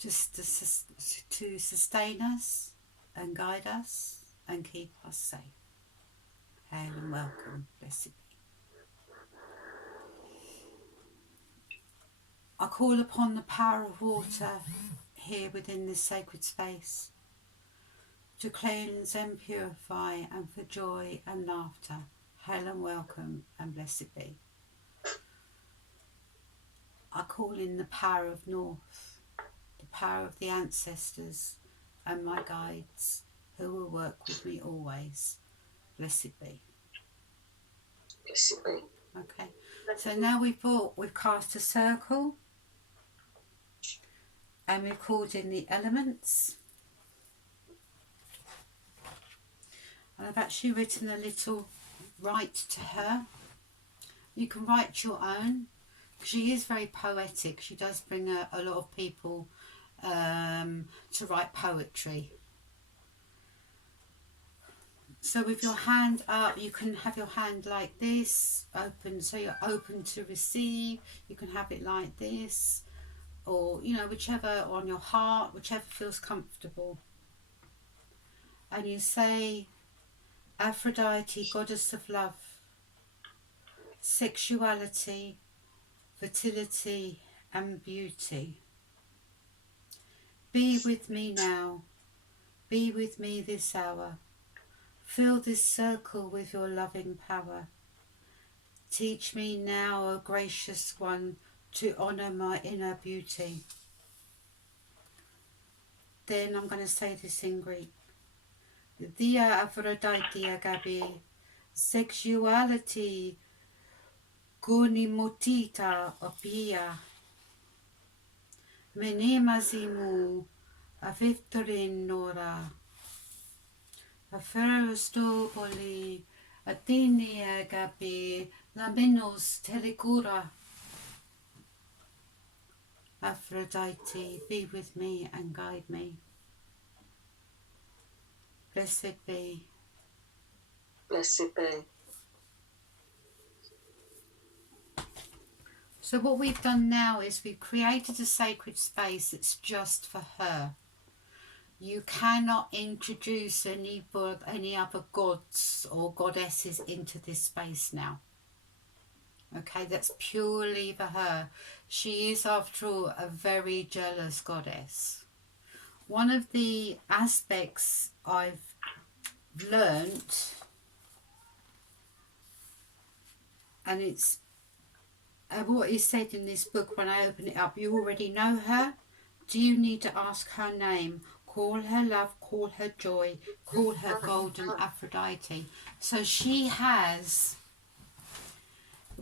just to sustain us and guide us and keep us safe. Hail and welcome, blessed be. I call upon the power of water here within this sacred space to cleanse and purify and for joy and laughter. Hail and welcome and blessed be. I call in the power of north, the power of the ancestors and my guides who will work with me always. Blessed be. Blessed be. Okay, so now we've cast a circle and we've called in the elements. And I've actually written a little write to her. You can write your own. She is very poetic. She does bring a lot of people to write poetry. So with your hand up, you can have your hand like this, open, so you're open to receive. You can have it like this, or, you know, whichever, on your heart, whichever feels comfortable. And you say, Aphrodite, goddess of love, sexuality, fertility and beauty. Be with me now, be with me this hour. Fill this circle with your loving power. Teach me now, O gracious one, to honour my inner beauty. Then I'm going to say this in Greek. Dia Aphrodite agape, sexuality gonimotita opia, menemazimu aviftorin nora, aferostopoli, Athene agape, laminos telegura. Aphrodite, be with me and guide me. Blessed be. Blessed be. So what we've done now is we've created a sacred space that's just for her. You cannot introduce any other gods or goddesses into this space now. Okay, that's purely for her. She is, after all, a very jealous goddess. One of the aspects I've learnt, and it's what is said in this book, when I open it up, you already know her. Do you need to ask her name? Call her love, call her joy, call her golden Aphrodite. So she has,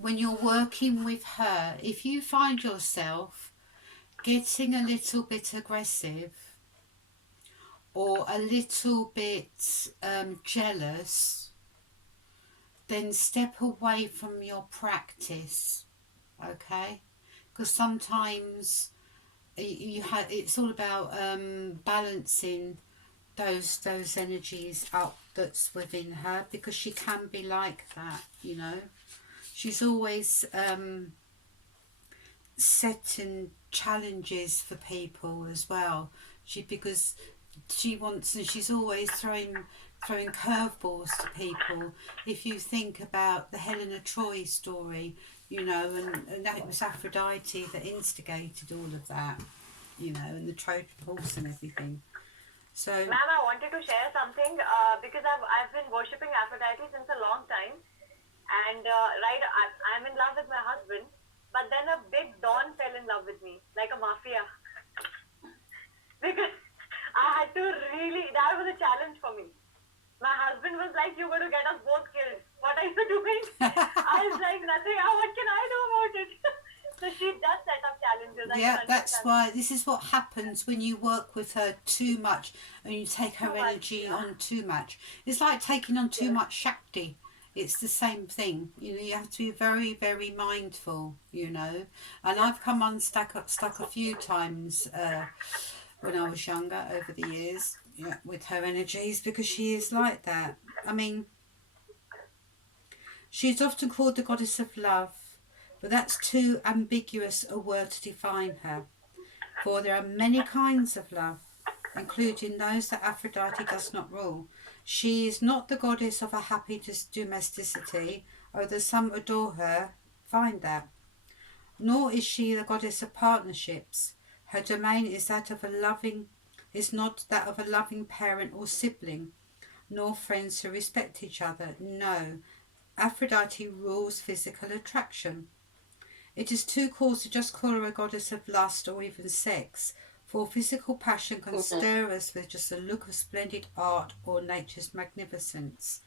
when you're working with her, if you find yourself getting a little bit aggressive or a little bit jealous, then step away from your practice, okay? Because sometimes it's all about balancing those energies up that's within her, because she can be like that, you know. She's always setting challenges for people as well. Because she wants, and she's always throwing curveballs to people. If you think about the Helena Troy story, you know, and that it was Aphrodite that instigated all of that, you know, and the Trojan horse and everything. So, ma'am, I wanted to share something because I've been worshipping Aphrodite since a long time, and I'm in love with my husband, but then a big Don fell in love with me, like a mafia, because I had to really, that was a challenge for me. My husband was like, "You're going to get us both killed. What are you doing?" I was like, "Nothing. What can I do about it?" So she does set up challenges. yeah, that's why this is what happens when you work with her too much and you take her energy on too much. It's like taking on too much Shakti. It's the same thing. You know, you have to be very, very mindful, you know. And I've come unstuck a few times when I was younger, over the years, yeah, with her energies, because she is like that. I mean, she's often called the goddess of love, but that's too ambiguous a word to define her. For there are many kinds of love, including those that Aphrodite does not rule. She is not the goddess of a happy domesticity, although some adore her, find that. Nor is she the goddess of partnerships. Her domain is not that of a loving parent or sibling, nor friends who respect each other. No, Aphrodite rules physical attraction. It is too coarse to just call her a goddess of lust or even sex, for physical passion can stir us with just a look of splendid art or nature's magnificence.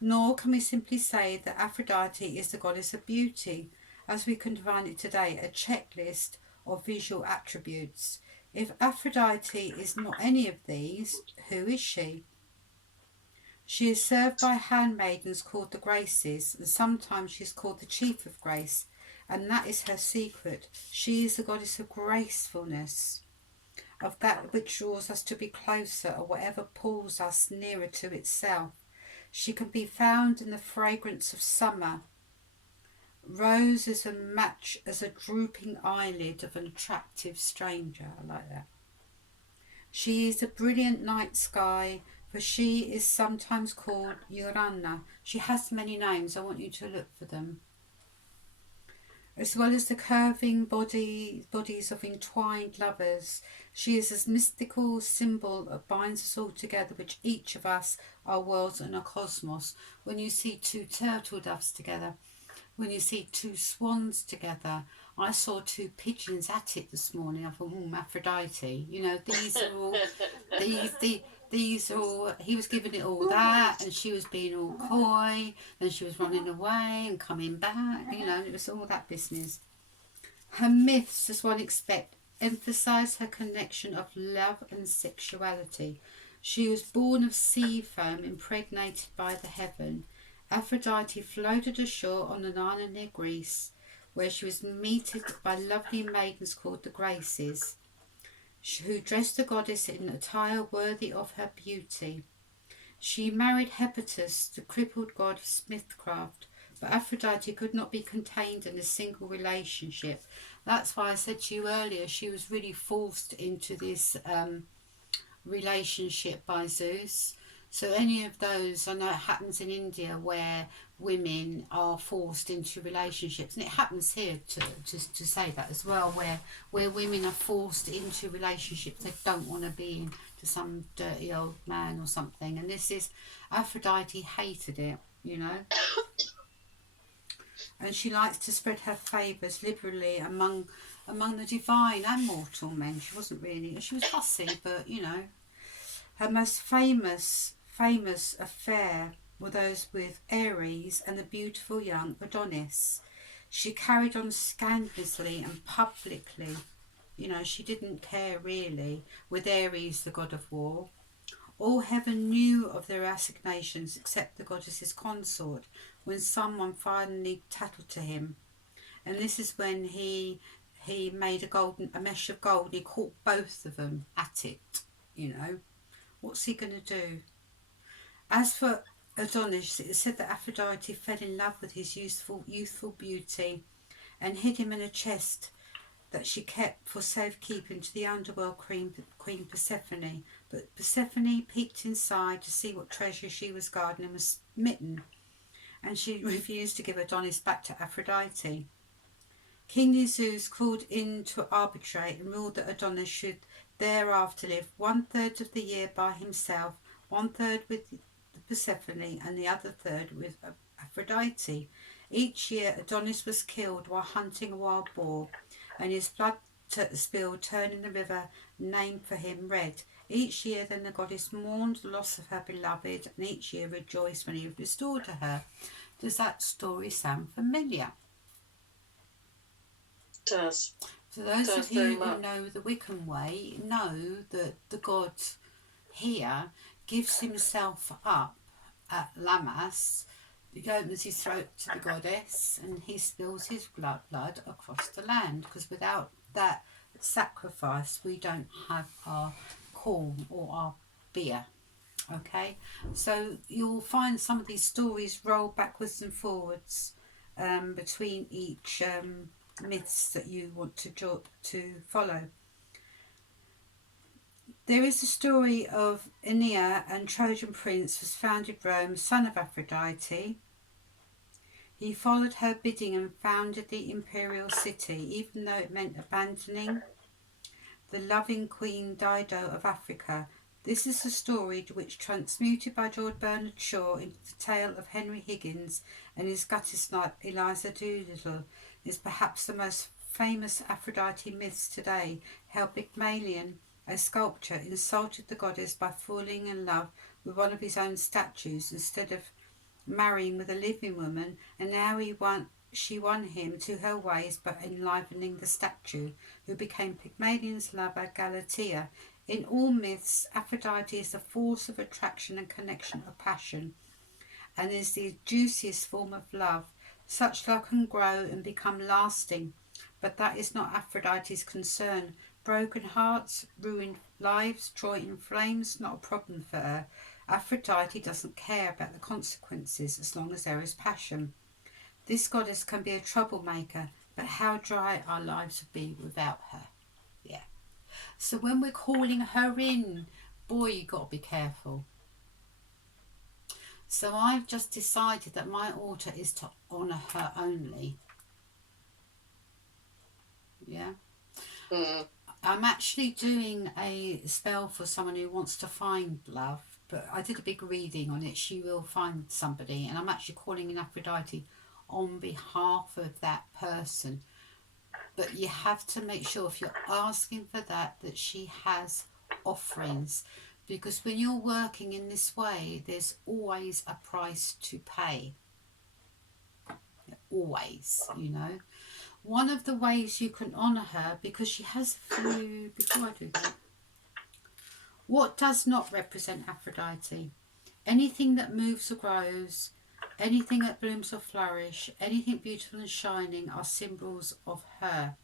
Nor can we simply say that Aphrodite is the goddess of beauty, as we can define it today, a checklist of visual attributes. If Aphrodite is not any of these, who is she? She is served by handmaidens called the Graces, and sometimes she is called the Chief of Grace, and that is her secret. She is the goddess of gracefulness, of that which draws us to be closer, or whatever pulls us nearer to itself. She can be found in the fragrance of summer. Rose is a match as a drooping eyelid of an attractive stranger. I like that. She is a brilliant night sky, for she is sometimes called Yorana. She has many names. I want you to look for them. As well as the curving bodies of entwined lovers, she is a mystical symbol that binds us all together, which each of us are worlds and a cosmos. When you see two turtle doves together, when you see two swans together, I saw two pigeons at it this morning. I thought, Aphrodite. You know, these are all these are all. He was giving it all that, and she was being all coy, and she was running away and coming back. You know, it was all that business. Her myths, as one expect, emphasise her connection of love and sexuality. She was born of sea foam, impregnated by the heaven. Aphrodite floated ashore on an island near Greece, where she was meted by lovely maidens called the Graces, who dressed the goddess in attire worthy of her beauty. She married Hephaestus, the crippled god of smithcraft, but Aphrodite could not be contained in a single relationship. That's why I said to you earlier, she was really forced into this relationship by Zeus. So any of those, I know it happens in India where women are forced into relationships, and it happens here to say that as well, where women are forced into relationships they don't want to be in, to some dirty old man or something. And this is, Aphrodite hated it, you know. And she likes to spread her favours liberally among the divine and mortal men. She wasn't really, she was fussy, but you know. Her most famous affair were those with Ares and the beautiful young Adonis. She carried on scandalously and publicly. You know, she didn't care really, with Ares, the god of war. All heaven knew of their assignations except the goddess's consort, when someone finally tattled to him. And this is when he made a mesh of gold, and he caught both of them at it, you know. What's he going to do? As for Adonis, it is said that Aphrodite fell in love with his youthful beauty and hid him in a chest that she kept for safekeeping to the underworld queen Persephone. But Persephone peeked inside to see what treasure she was guarding and was smitten, and she refused to give Adonis back to Aphrodite. King Zeus called in to arbitrate and ruled that Adonis should thereafter live 1/3 of the year by himself, 1/3 with Persephone and the other 1/3 with Aphrodite. Each year Adonis was killed while hunting a wild boar, and his blood spilled, turning the river named for him red. Each year then the goddess mourned the loss of her beloved, and each year rejoiced when he was restored to her. Does that story sound familiar? It does. So those of you who know the Wiccan way know that the god here gives himself up at Lammas. He opens his throat to the goddess and he spills his blood across the land, because without that sacrifice we don't have our corn or our beer. Okay, so you'll find some of these stories roll backwards and forwards between each myths that you want to follow. There is a story of Aeneas, and Trojan prince, was founded Rome, son of Aphrodite. He followed her bidding and founded the imperial city, even though it meant abandoning the loving Queen Dido of Africa. This is a story which, transmuted by George Bernard Shaw into the tale of Henry Higgins and his guttersnipe Eliza Doolittle, is perhaps the most famous Aphrodite myths today. How Pygmalion, a sculptor, insulted the goddess by falling in love with one of his own statues instead of marrying with a living woman, and now she won him to her ways by enlivening the statue, who became Pygmalion's lover Galatea. In all myths, Aphrodite is the force of attraction and connection of passion, and is the juiciest form of love. Such love can grow and become lasting, but that is not Aphrodite's concern. Broken hearts, ruined lives, Troy in flames, not a problem for her. Aphrodite doesn't care about the consequences as long as there is passion. This goddess can be a troublemaker, but how dry our lives would be without her. Yeah. So when we're calling her in, boy, you got to be careful. So I've just decided that my altar is to honour her only. Yeah. I'm actually doing a spell for someone who wants to find love, but I did a big reading on it. She will find somebody, and I'm actually calling in Aphrodite on behalf of that person. But you have to make sure, if you're asking for that, that she has offerings, because when you're working in this way, there's always a price to pay. Always, you know. One of the ways you can honour her, because she has a few, before I do that, what does not represent Aphrodite? Anything that moves or grows, anything that blooms or flourish, anything beautiful and shining are symbols of her.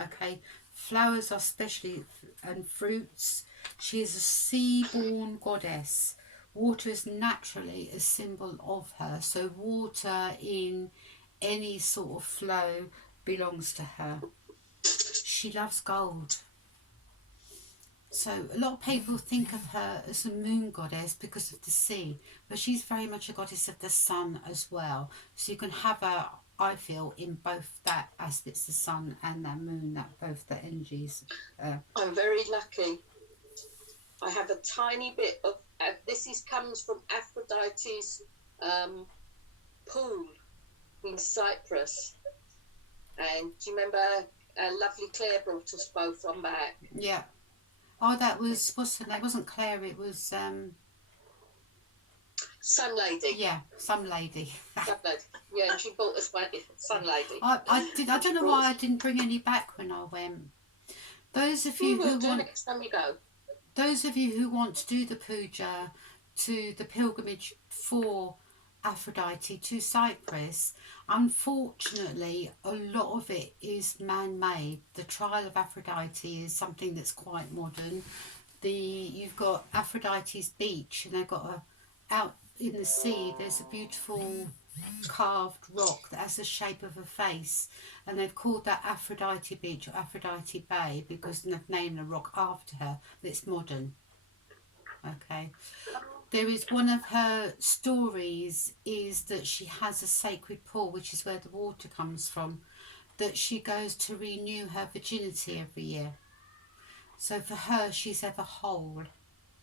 Okay, flowers are specially, and fruits. She is a sea-born goddess. Water is naturally a symbol of her. So water in any sort of flow belongs to her. She loves gold. So a lot of people think of her as a moon goddess because of the sea, but she's very much a goddess of the sun as well. So you can have her, I feel, in both that aspects, the sun and that moon, that both the energies. I'm very lucky. I have a tiny bit of comes from Aphrodite's pool in Cyprus. And do you remember lovely Claire brought us both on back? Yeah. Oh, that was, what's her name? It wasn't Claire, it was Sun Lady. yeah, some lady. Sun Lady. Yeah, and she brought us back Sun Lady. I don't know why I didn't bring any back when I went. Those of you who want, next time you go. those of you who want to do the puja, to the pilgrimage for Aphrodite to Cyprus, unfortunately a lot of it is man-made. The trial of Aphrodite is something that's quite modern. You've got Aphrodite's beach, and they've got out in the sea there's a beautiful carved rock that has the shape of a face, and they've called that Aphrodite Beach or Aphrodite Bay because they've named the rock after her, but it's modern. Okay. There is one of her stories is that she has a sacred pool, which is where the water comes from, that she goes to renew her virginity every year. So for her, she's ever whole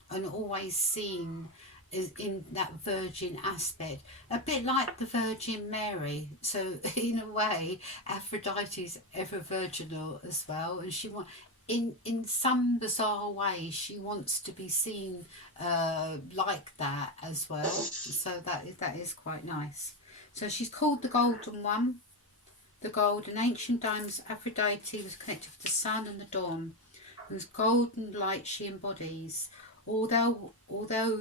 and always seen as in that virgin aspect, a bit like the Virgin Mary. So in a way, Aphrodite's ever virginal as well, and she wants, in some bizarre way, she wants to be seen like that as well. So that is quite nice. So she's called the Golden One. The gold. In ancient times, Aphrodite was connected with the sun and the dawn, whose golden light she embodies. Although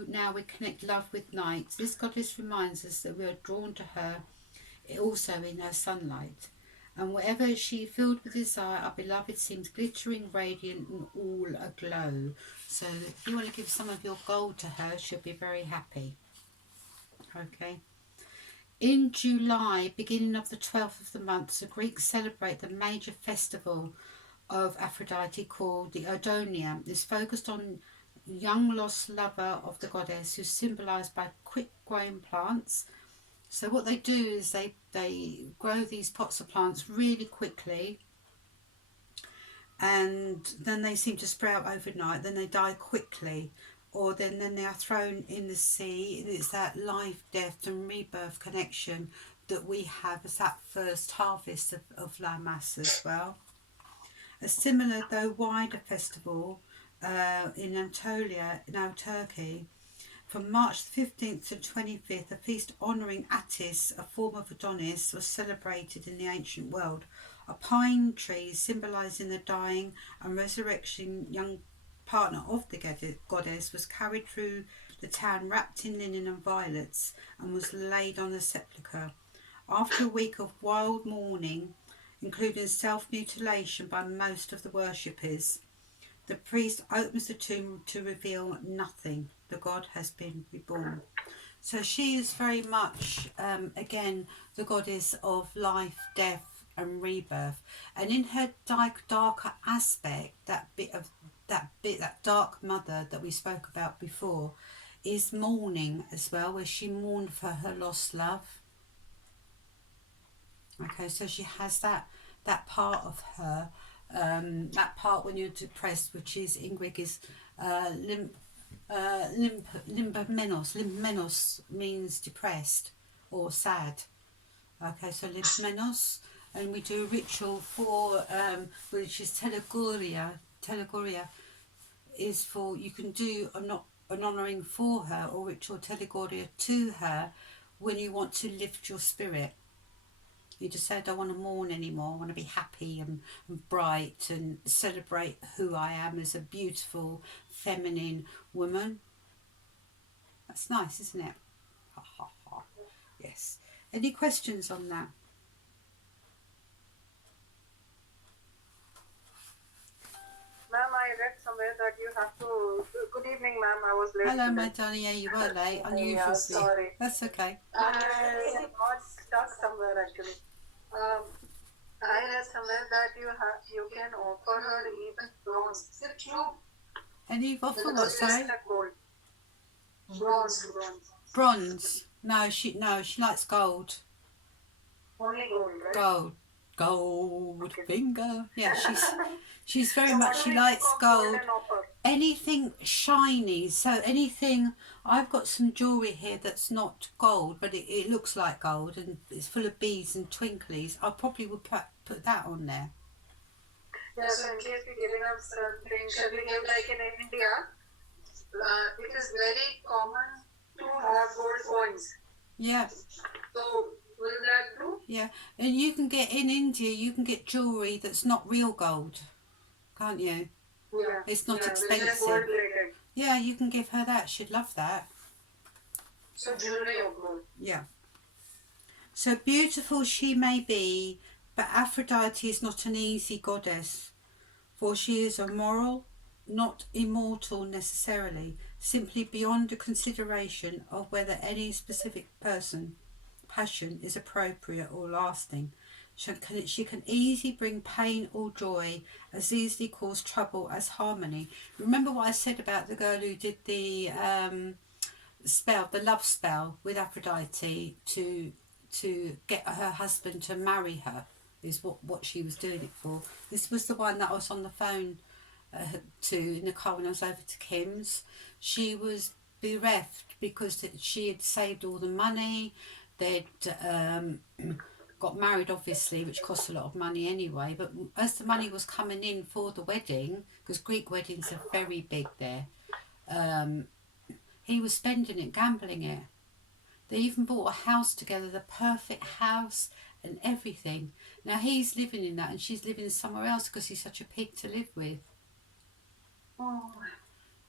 now we connect love with night, this goddess reminds us that we are drawn to her also in her sunlight. And wherever she filled with desire, our beloved seems glittering, radiant, and all aglow. So if you want to give some of your gold to her, she'll be very happy. Okay. In July, beginning of the 12th of the month, the Greeks celebrate the major festival of Aphrodite called the Odonia. It's focused on young lost lover of the goddess, who's symbolised by quick-growing plants. So what they do is they grow these pots of plants really quickly, and then they seem to sprout overnight, then they die quickly, or then they are thrown in the sea. It's that life, death and rebirth connection that we have as that first harvest of Lammas as well. A similar though wider festival in Anatolia, now Turkey, from March 15th to 25th, a feast honouring Attis, a form of Adonis, was celebrated in the ancient world. A pine tree symbolising the dying and resurrection young partner of the goddess was carried through the town wrapped in linen and violets and was laid on the sepulchre. After a week of wild mourning, including self-mutilation by most of the worshippers, The priest opens the tomb to reveal nothing. The god has been reborn. So she is very much, again, the goddess of life, death and rebirth. And in her darker aspect, that dark mother that we spoke about before, is mourning as well, where she mourned for her lost love. Okay, so she has that part of her, that part when you're depressed, which is in Greek is limbmenos. Limbmenos means depressed or sad. Okay, so limbmenos, and we do a ritual for which is telegoria. Telegoria is for, you can do an honouring for her or ritual telegoria to her when you want to lift your spirit. You just say, I don't want to mourn anymore. I want to be happy and bright and celebrate who I am as a beautiful, feminine woman. That's nice, isn't it? Ha ha ha. Yes. Any questions on that? Ma'am, I read somewhere that you have to. Good evening, ma'am. I was late. Hello, my darling. Yeah, you were late. Unusual. Yeah, sorry. That's okay. I got stuck somewhere actually. I read somewhere that you can offer her even bronze. Is it true? And you've offered what, sorry? Gold. Bronze. Bronze. No, she likes gold. Only gold, right? Gold finger. Yeah, she's very much, she likes gold. Anything shiny, so anything, I've got some jewellery here that's not gold, but it looks like gold and it's full of beads and twinklies. I probably would put that on there. Yes, so in case we're giving up something, should we give like in India, it is very common to have gold coins. Yeah. So will that do? Yeah, and you can get, in India, you can get jewellery that's not real gold, can't you? Yeah. It's not Which is expensive. gold plated. Yeah, you can give her that. She'd love that. So jewellery of gold. Yeah. So beautiful she may be, but Aphrodite is not an easy goddess, for she is immoral, not immortal necessarily, simply beyond a consideration of whether any specific passion is appropriate or lasting. She can easily bring pain or joy, as easily cause trouble as harmony. Remember what I said about the girl who did the spell, the love spell with Aphrodite to get her husband to marry her, is what she was doing it for. This was the one that I was on the phone to Nicole when I was over to Kim's. She was bereft because she had saved all the money. They'd got married, obviously, which cost a lot of money anyway, but as the money was coming in for the wedding, because Greek weddings are very big there, he was spending it, gambling it. They even bought a house together, the perfect house and everything. Now he's living in that and she's living somewhere else because he's such a pig to live with. Oh.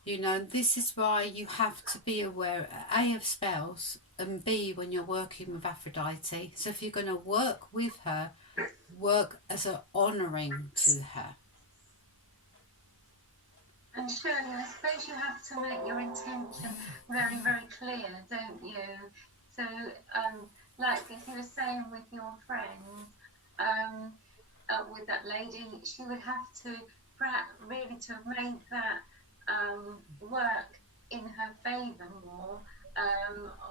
You know, this is why you have to be aware, A, of spells, and B, when you're working with Aphrodite. So if you're going to work with her, work as an honouring to her. And Shirley, I suppose you have to make your intention very, very clear, don't you? So, like if you were saying with your friend, with that lady, she would have to really to make that work in her favour more.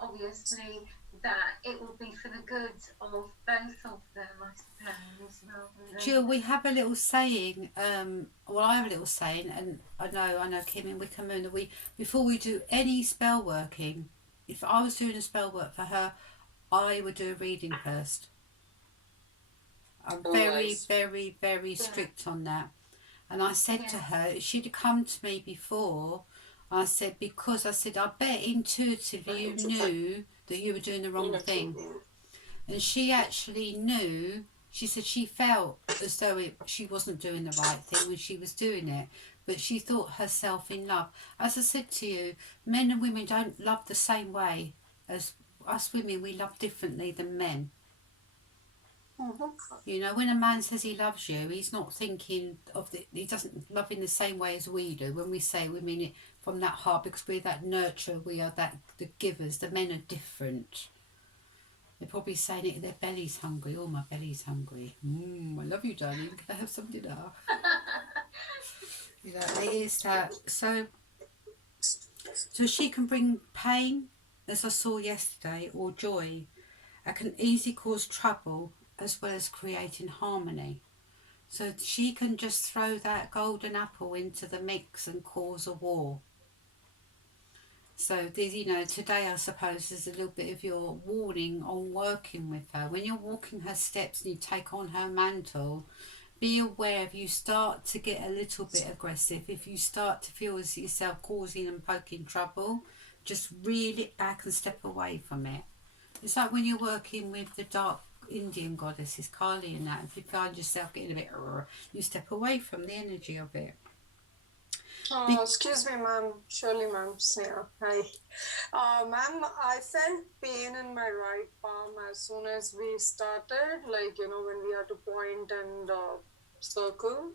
Obviously, that it will be for the good of both of them, I suppose. Jill, we have a little saying, well, I have a little saying, and I know Kim in Wickham that before we do any spell working, if I was doing a spell work for her, I would do a reading first. I'm very, very, very strict on that. And I said to her, she'd come to me before, I said, because I said, I bet intuitively you knew that you were doing the wrong thing. And she actually knew, she said she felt as though she wasn't doing the right thing when she was doing it, but she thought herself in love. As I said to you, men and women don't love the same way as us women. We love differently than men. You know, when a man says he loves you, he's not thinking of he doesn't love in the same way as we do. When we say we mean it from that heart, because we're that nurturer, we are that the givers. The men are different. They're probably saying it, their belly's hungry. Oh, my belly's hungry. I love you, darling. Can I have some dinner? You know, it is that. So she can bring pain, as I saw yesterday, or joy. It can easily cause trouble as well as creating harmony. So she can just throw that golden apple into the mix and cause a war. So, you know, today I suppose is a little bit of your warning on working with her. When you're walking her steps and you take on her mantle, be aware if you start to get a little bit aggressive, if you start to feel as yourself causing and poking trouble, just reel it back and step away from it. It's like when you're working with the dark Indian goddesses, Kali and that, if you find yourself getting a bit, you step away from the energy of it. Excuse me, ma'am. Surely, ma'am. Yeah. Hi. Ma'am, I felt pain in my right palm as soon as we started, like, you know, when we had to point and circle.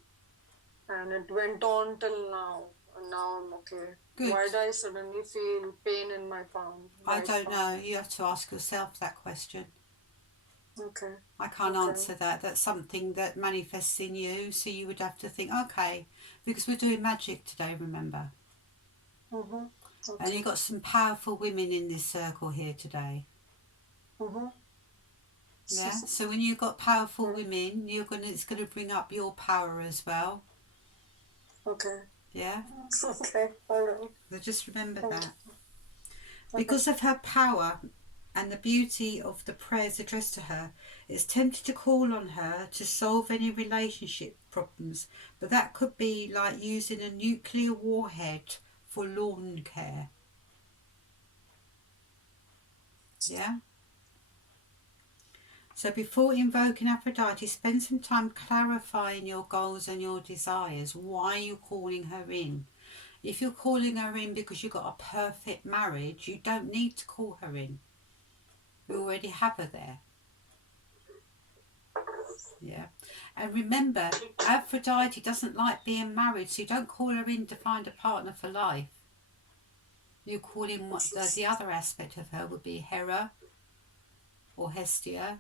And it went on till now. And now I'm okay. Good. Why did I suddenly feel pain in my palm? I don't know. You have to ask yourself that question. Okay. I can't answer that. That's something that manifests in you. So you would have to think, okay, because we're doing magic today, remember? Okay. And you've got some powerful women in this circle here today. Yeah. So when you've got powerful women, it's gonna bring up your power as well. Okay. Yeah. Okay. All right. So just remember that. Because of her power and the beauty of the prayers addressed to her, it's tempted to call on her to solve any relationship problems, but that could be like using a nuclear warhead for lawn care. Yeah? So before invoking Aphrodite, spend some time clarifying your goals and your desires. Why are you calling her in? If you're calling her in because you've got a perfect marriage, you don't need to call her in. We already have her there. Yeah. And remember, Aphrodite doesn't like being married, so you don't call her in to find a partner for life. You call in what the other aspect of her would be Hera or Hestia,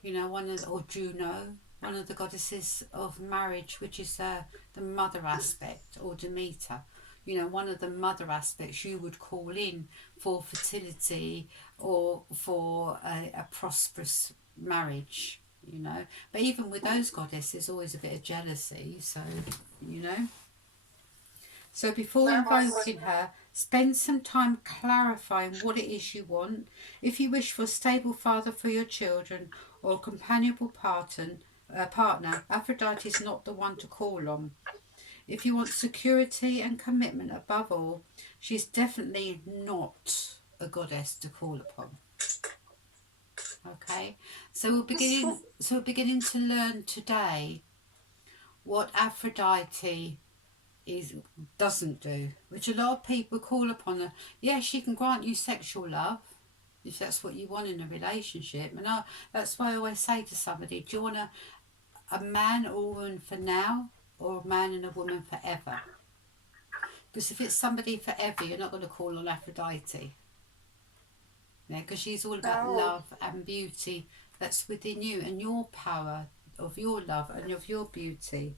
you know, or Juno, one of the goddesses of marriage, which is the mother aspect, or Demeter. You know, one of the mother aspects you would call in for fertility or for a prosperous marriage, you know. But even with those goddesses, there's always a bit of jealousy, so, you know. So before invoking her, spend some time clarifying what it is you want. If you wish for a stable father for your children or a companionable partner, Aphrodite is not the one to call on. If you want security and commitment above all, she's definitely not a goddess to call upon. Okay, so we're beginning to learn today what Aphrodite doesn't do, which a lot of people call upon her. Yeah, she can grant you sexual love if that's what you want in a relationship, and that's why I always say to somebody, do you want a man or a woman for now, or a man and a woman forever? Because if it's somebody forever, you're not going to call on Aphrodite. Yeah, because she's all about love and beauty that's within you, and your power of your love and of your beauty.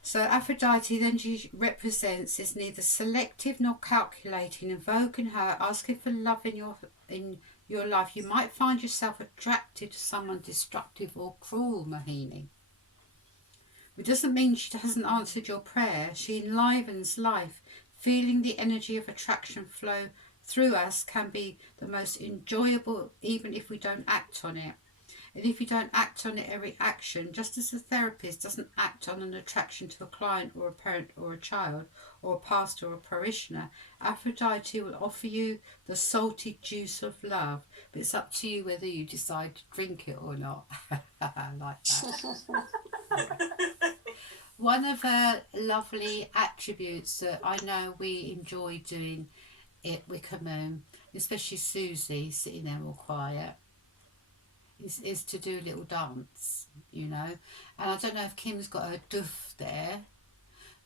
So Aphrodite then she represents is neither selective nor calculating. Invoking her, asking for love in your life, you might find yourself attracted to someone destructive or cruel, Mohini. It doesn't mean she hasn't answered your prayer. She enlivens life. Feeling the energy of attraction flow through us can be the most enjoyable, even if we don't act on it. And if you don't act on it, every action, just as a therapist doesn't act on an attraction to a client or a parent or a child or a pastor or a parishioner, Aphrodite will offer you the salty juice of love. But it's up to you whether you decide to drink it or not. I like that. One of her lovely attributes that I know we enjoy doing at Wicker Moon, especially Susie sitting there all quiet, is to do a little dance, you know. And I don't know if Kim's got her duff there,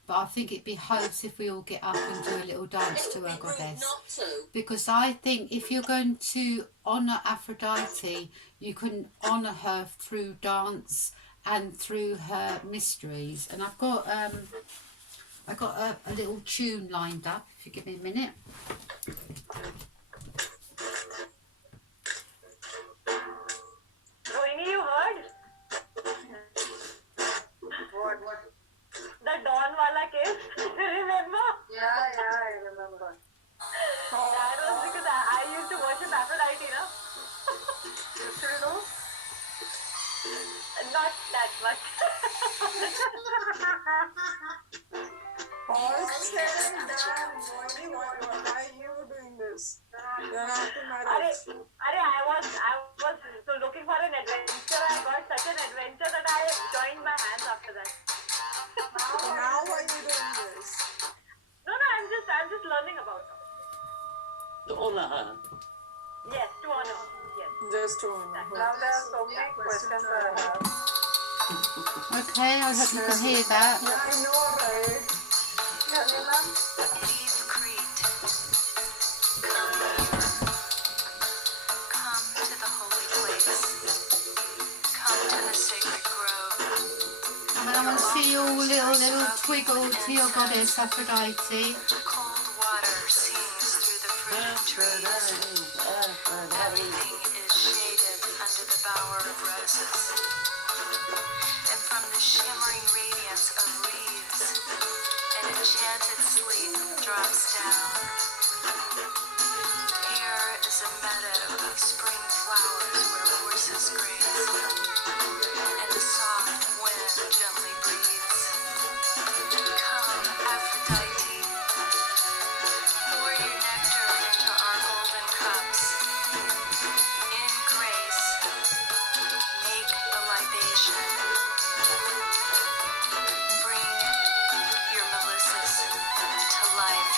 but I think it behoves if we all get up and do a little dance to It our would be rude goddess. not to. Because I think if you're going to honour Aphrodite, you can honour her through dance and through her mysteries. And I've got a little tune lined up, if you give me a minute. Rohini, you heard? What? The Dawn Wala case? Remember? Yeah, I remember. That was because I used to worship Aphrodite, no? You still do? Not that much. All said and done, Moini, why are you doing this? You're after marriage. I was so looking for an adventure. I got such an adventure that I joined my hands after that. Now why are you doing this? No, I'm just learning about her. To honour her. Yes, to honor. Yes. Just to honor her. Now there are so many questions I have. Okay, I hope you can hear that. Yeah, I know, right? Yeah, Leela? Leave Crete. Come here. Come to the holy place. Come to the sacred grove. And I want to see your little twiggle to your goddess Aphrodite. Cold water sings through the fruited trees. Everything is shaded under the bower of roses. And from the shimmering radiance of leaves, an enchanted sleep drops down. Here is a meadow of spring flowers where horses graze, and a soft wind gently breathes. Come, Aphrodite, pour your nectar into our golden cups. In grace, make the libation. Bring your Melissus to life.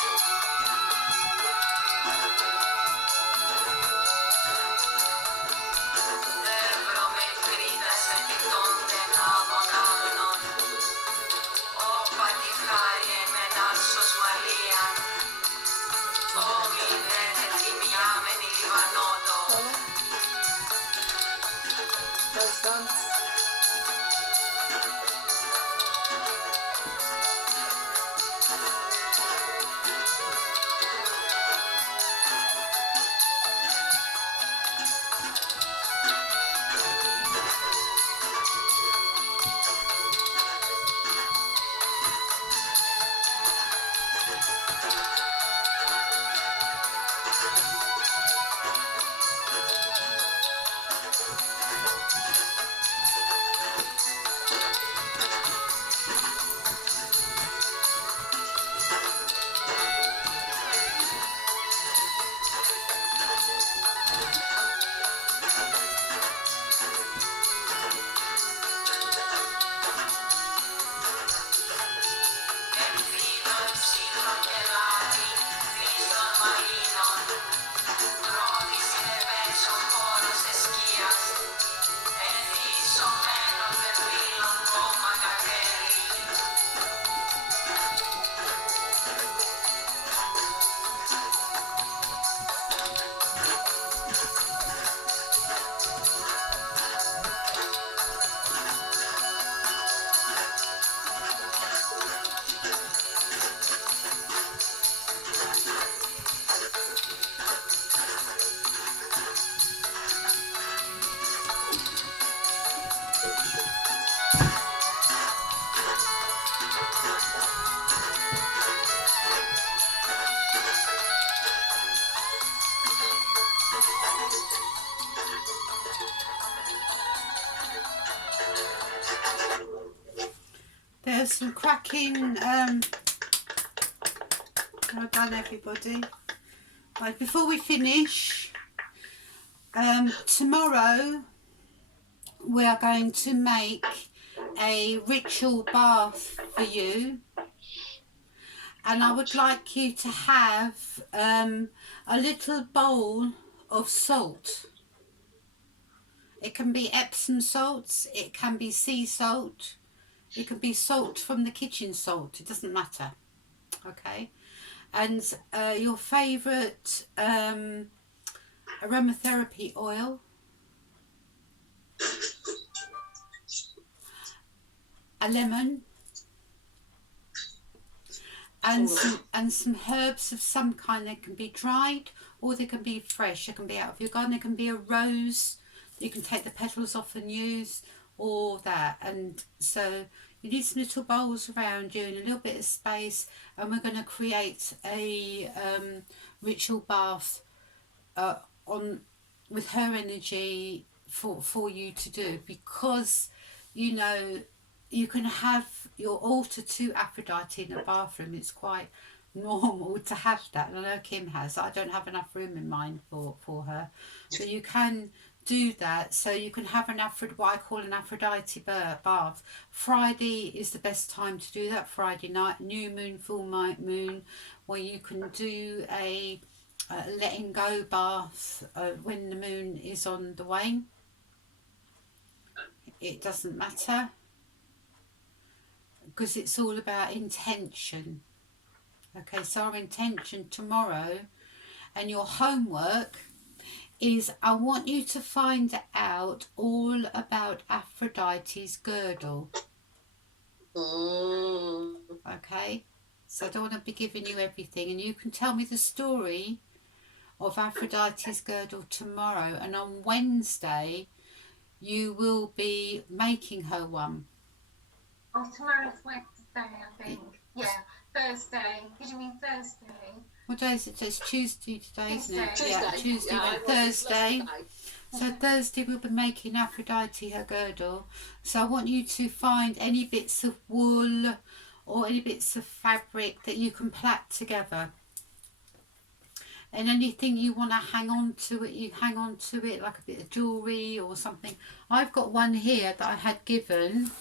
Let's dance. There's some cracking. Well done, everybody. Right, before we finish, tomorrow we are going to make a ritual bath for you, and I would like you to have a little bowl of salt, It can be Epsom salts, it can be sea salt, it can be salt from the kitchen salt, it doesn't matter. Okay, and your favourite aromatherapy oil, a lemon, and some herbs of some kind. They can be dried or they can be fresh. They can be out of your garden. They can be a rose. You can take the petals off and use, or that. And so you need some little bowls around you and a little bit of space, and we're going to create a ritual bath on with her energy for you to do, because you know you can have your altar to Aphrodite in the bathroom. It's quite normal to have that. I know Kim has. I don't have enough room in mine for her, but you can do that. So you can have what I call an Aphrodite bath. Friday is the best time to do that. Friday night, new moon, full moon, where you can do a letting go bath when the moon is on the wane. It doesn't matter, because it's all about intention. Okay, so our intention tomorrow, and your homework is, I want you to find out all about Aphrodite's girdle. Okay, so I don't want to be giving you everything, and you can tell me the story of Aphrodite's girdle tomorrow, and on Wednesday you will be making her one. Oh, tomorrow's Wednesday, I think. Yeah, Thursday. Did you mean Thursday? What day is it? It's Tuesday today, isn't it? Tuesday. Yeah, Tuesday, Yeah, Thursday. So Thursday we'll be making Aphrodite her girdle. So I want you to find any bits of wool or any bits of fabric that you can plait together. And anything you want to hang on to it, you hang on to it, like a bit of jewellery or something. I've got one here that I had given,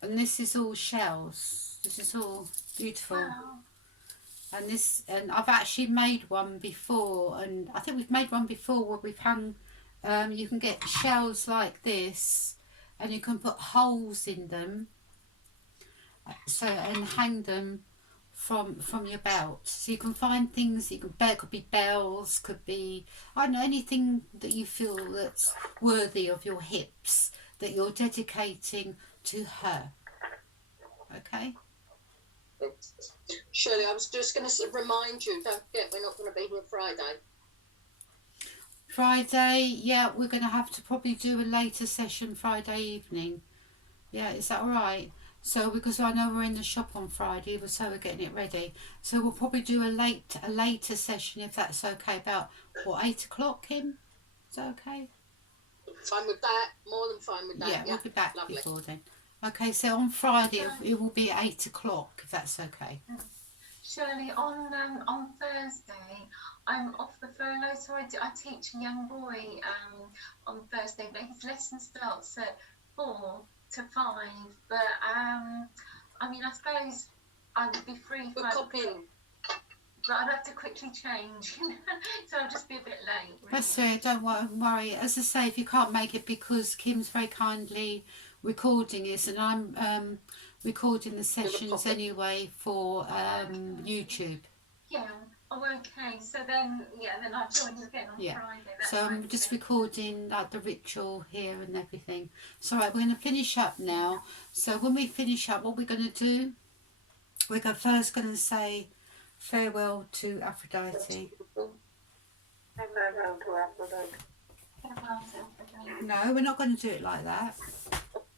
and this is all shells. This is all beautiful. Wow. And I've actually made one before, and I think we've made one before where we've hung, you can get shells like this, and you can put holes in them, so, and hang them from your belt. So you can find things, it could be bells, could be, I don't know, anything that you feel that's worthy of your hips, that you're dedicating to her. Okay? Shirley, I was just going to remind you, don't forget, we're not going to be here Friday. Friday, yeah, we're going to have to probably do a later session Friday evening. Yeah, is that all right? So, because I know we're in the shop on Friday, so we're getting it ready. So we'll probably do a later session, if that's okay, about, what, 8 o'clock, Kim? Is that okay? Fine with that, more than fine with that. Yeah, we'll be back Lovely. before then. Okay, so on Friday it will be at 8 o'clock, if that's okay. Shirley, on Thursday, I'm off the furlough, so I teach a young boy on Thursday, but his lesson starts at 4 to 5. But I mean, I suppose I would be free We're 5 copying. o'clock, but I'd have to quickly change, so I'll just be a bit late. Really. That's it, don't worry. As I say, if you can't make it, because Kim's very kindly recording this, and I'm recording the sessions anyway for YouTube. Yeah. Oh, okay. So then I'll join you again on Friday. That's So I'm fine. just recording like the ritual here and everything. So right, we're going to finish up now. So when we finish up, what we're going to do, we're first going to say farewell to Aphrodite. No, we're not going to do it like that.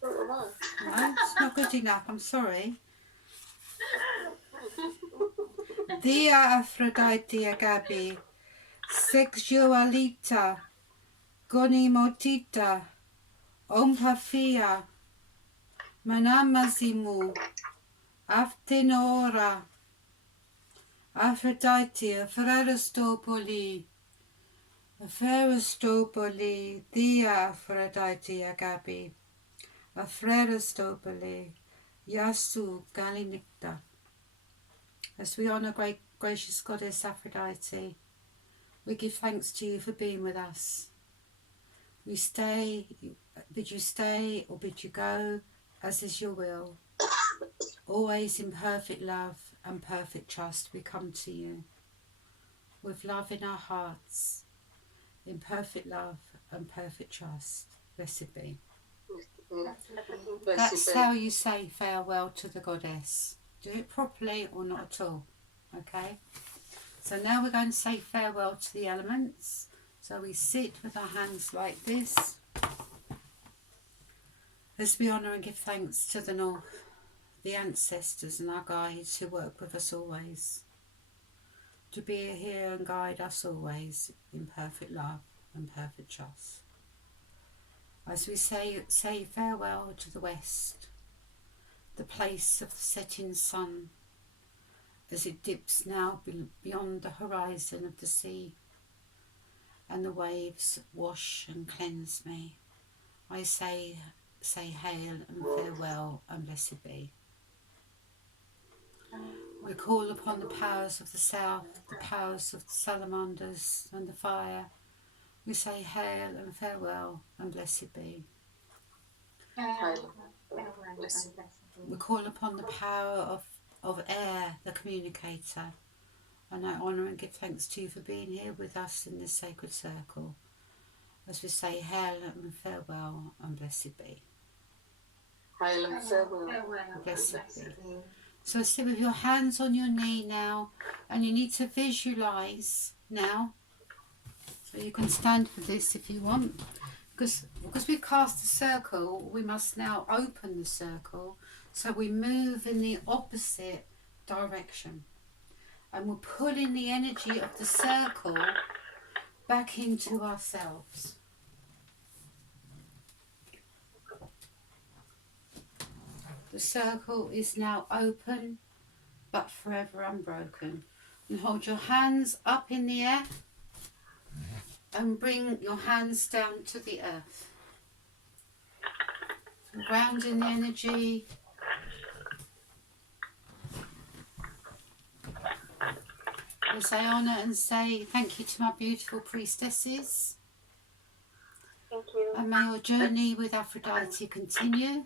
No, it's not good enough. I'm sorry. Dia Aphrodite Agapi, Sexualita, Gonimotita, Omphaphia, Manamazimu, Aftenora, Aphrodite, Ferrarostopoli, Dia Aphrodite Agapi, Ferrarostopoli, Yasu Galinicta. As we honour great gracious Goddess Aphrodite, we give thanks to you for being with us. You stay, bid you stay or bid you go, as is your will. Always in perfect love and perfect trust we come to you. With love in our hearts, in perfect love and perfect trust. Blessed be. That's how you say farewell to the goddess. Do it properly or not at all. Okay? So now we're going to say farewell to the elements. So we sit with our hands like this as we honour and give thanks to the North, the ancestors and our guides who work with us always, to be here and guide us always in perfect love and perfect trust. As we say farewell to the West, the place of the setting sun, as it dips now beyond the horizon of the sea, and the waves wash and cleanse me, I say hail and farewell and blessed be. We call upon the powers of the south, the powers of the salamanders and the fire. We say hail and farewell and blessed be. We call upon the power of air, the communicator, and I honour and give thanks to you for being here with us in this sacred circle, as we say hail and farewell and blessed be. Hail and farewell. Blessed be. So sit with your hands on your knee now, and you need to visualise now. So you can stand for this if you want, because we've cast a circle, we must now open the circle, so we move in the opposite direction, and we're pulling the energy of the circle back into ourselves. The circle is now open but forever unbroken. And hold your hands up in the air and bring your hands down to the earth. Grounding the energy. As I honour and say thank you to my beautiful priestesses. Thank you. And may your journey with Aphrodite continue.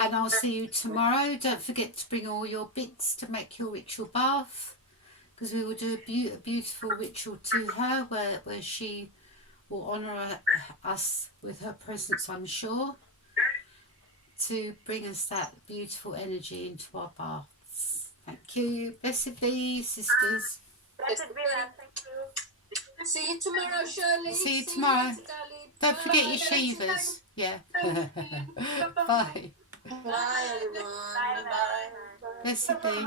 And I'll see you tomorrow. Don't forget to bring all your bits to make your ritual bath, because we will do a beautiful ritual to her where she will honour us with her presence, I'm sure, to bring us that beautiful energy into our baths. Thank you. Blessed be, sisters. Blessed be, love. Thank you. See you tomorrow, Shirley. See you tomorrow. later, darling. Don't forget your Bye. shivers. Yeah. Bye. Bye. Bye everyone. Bye. Bye. Blessed be.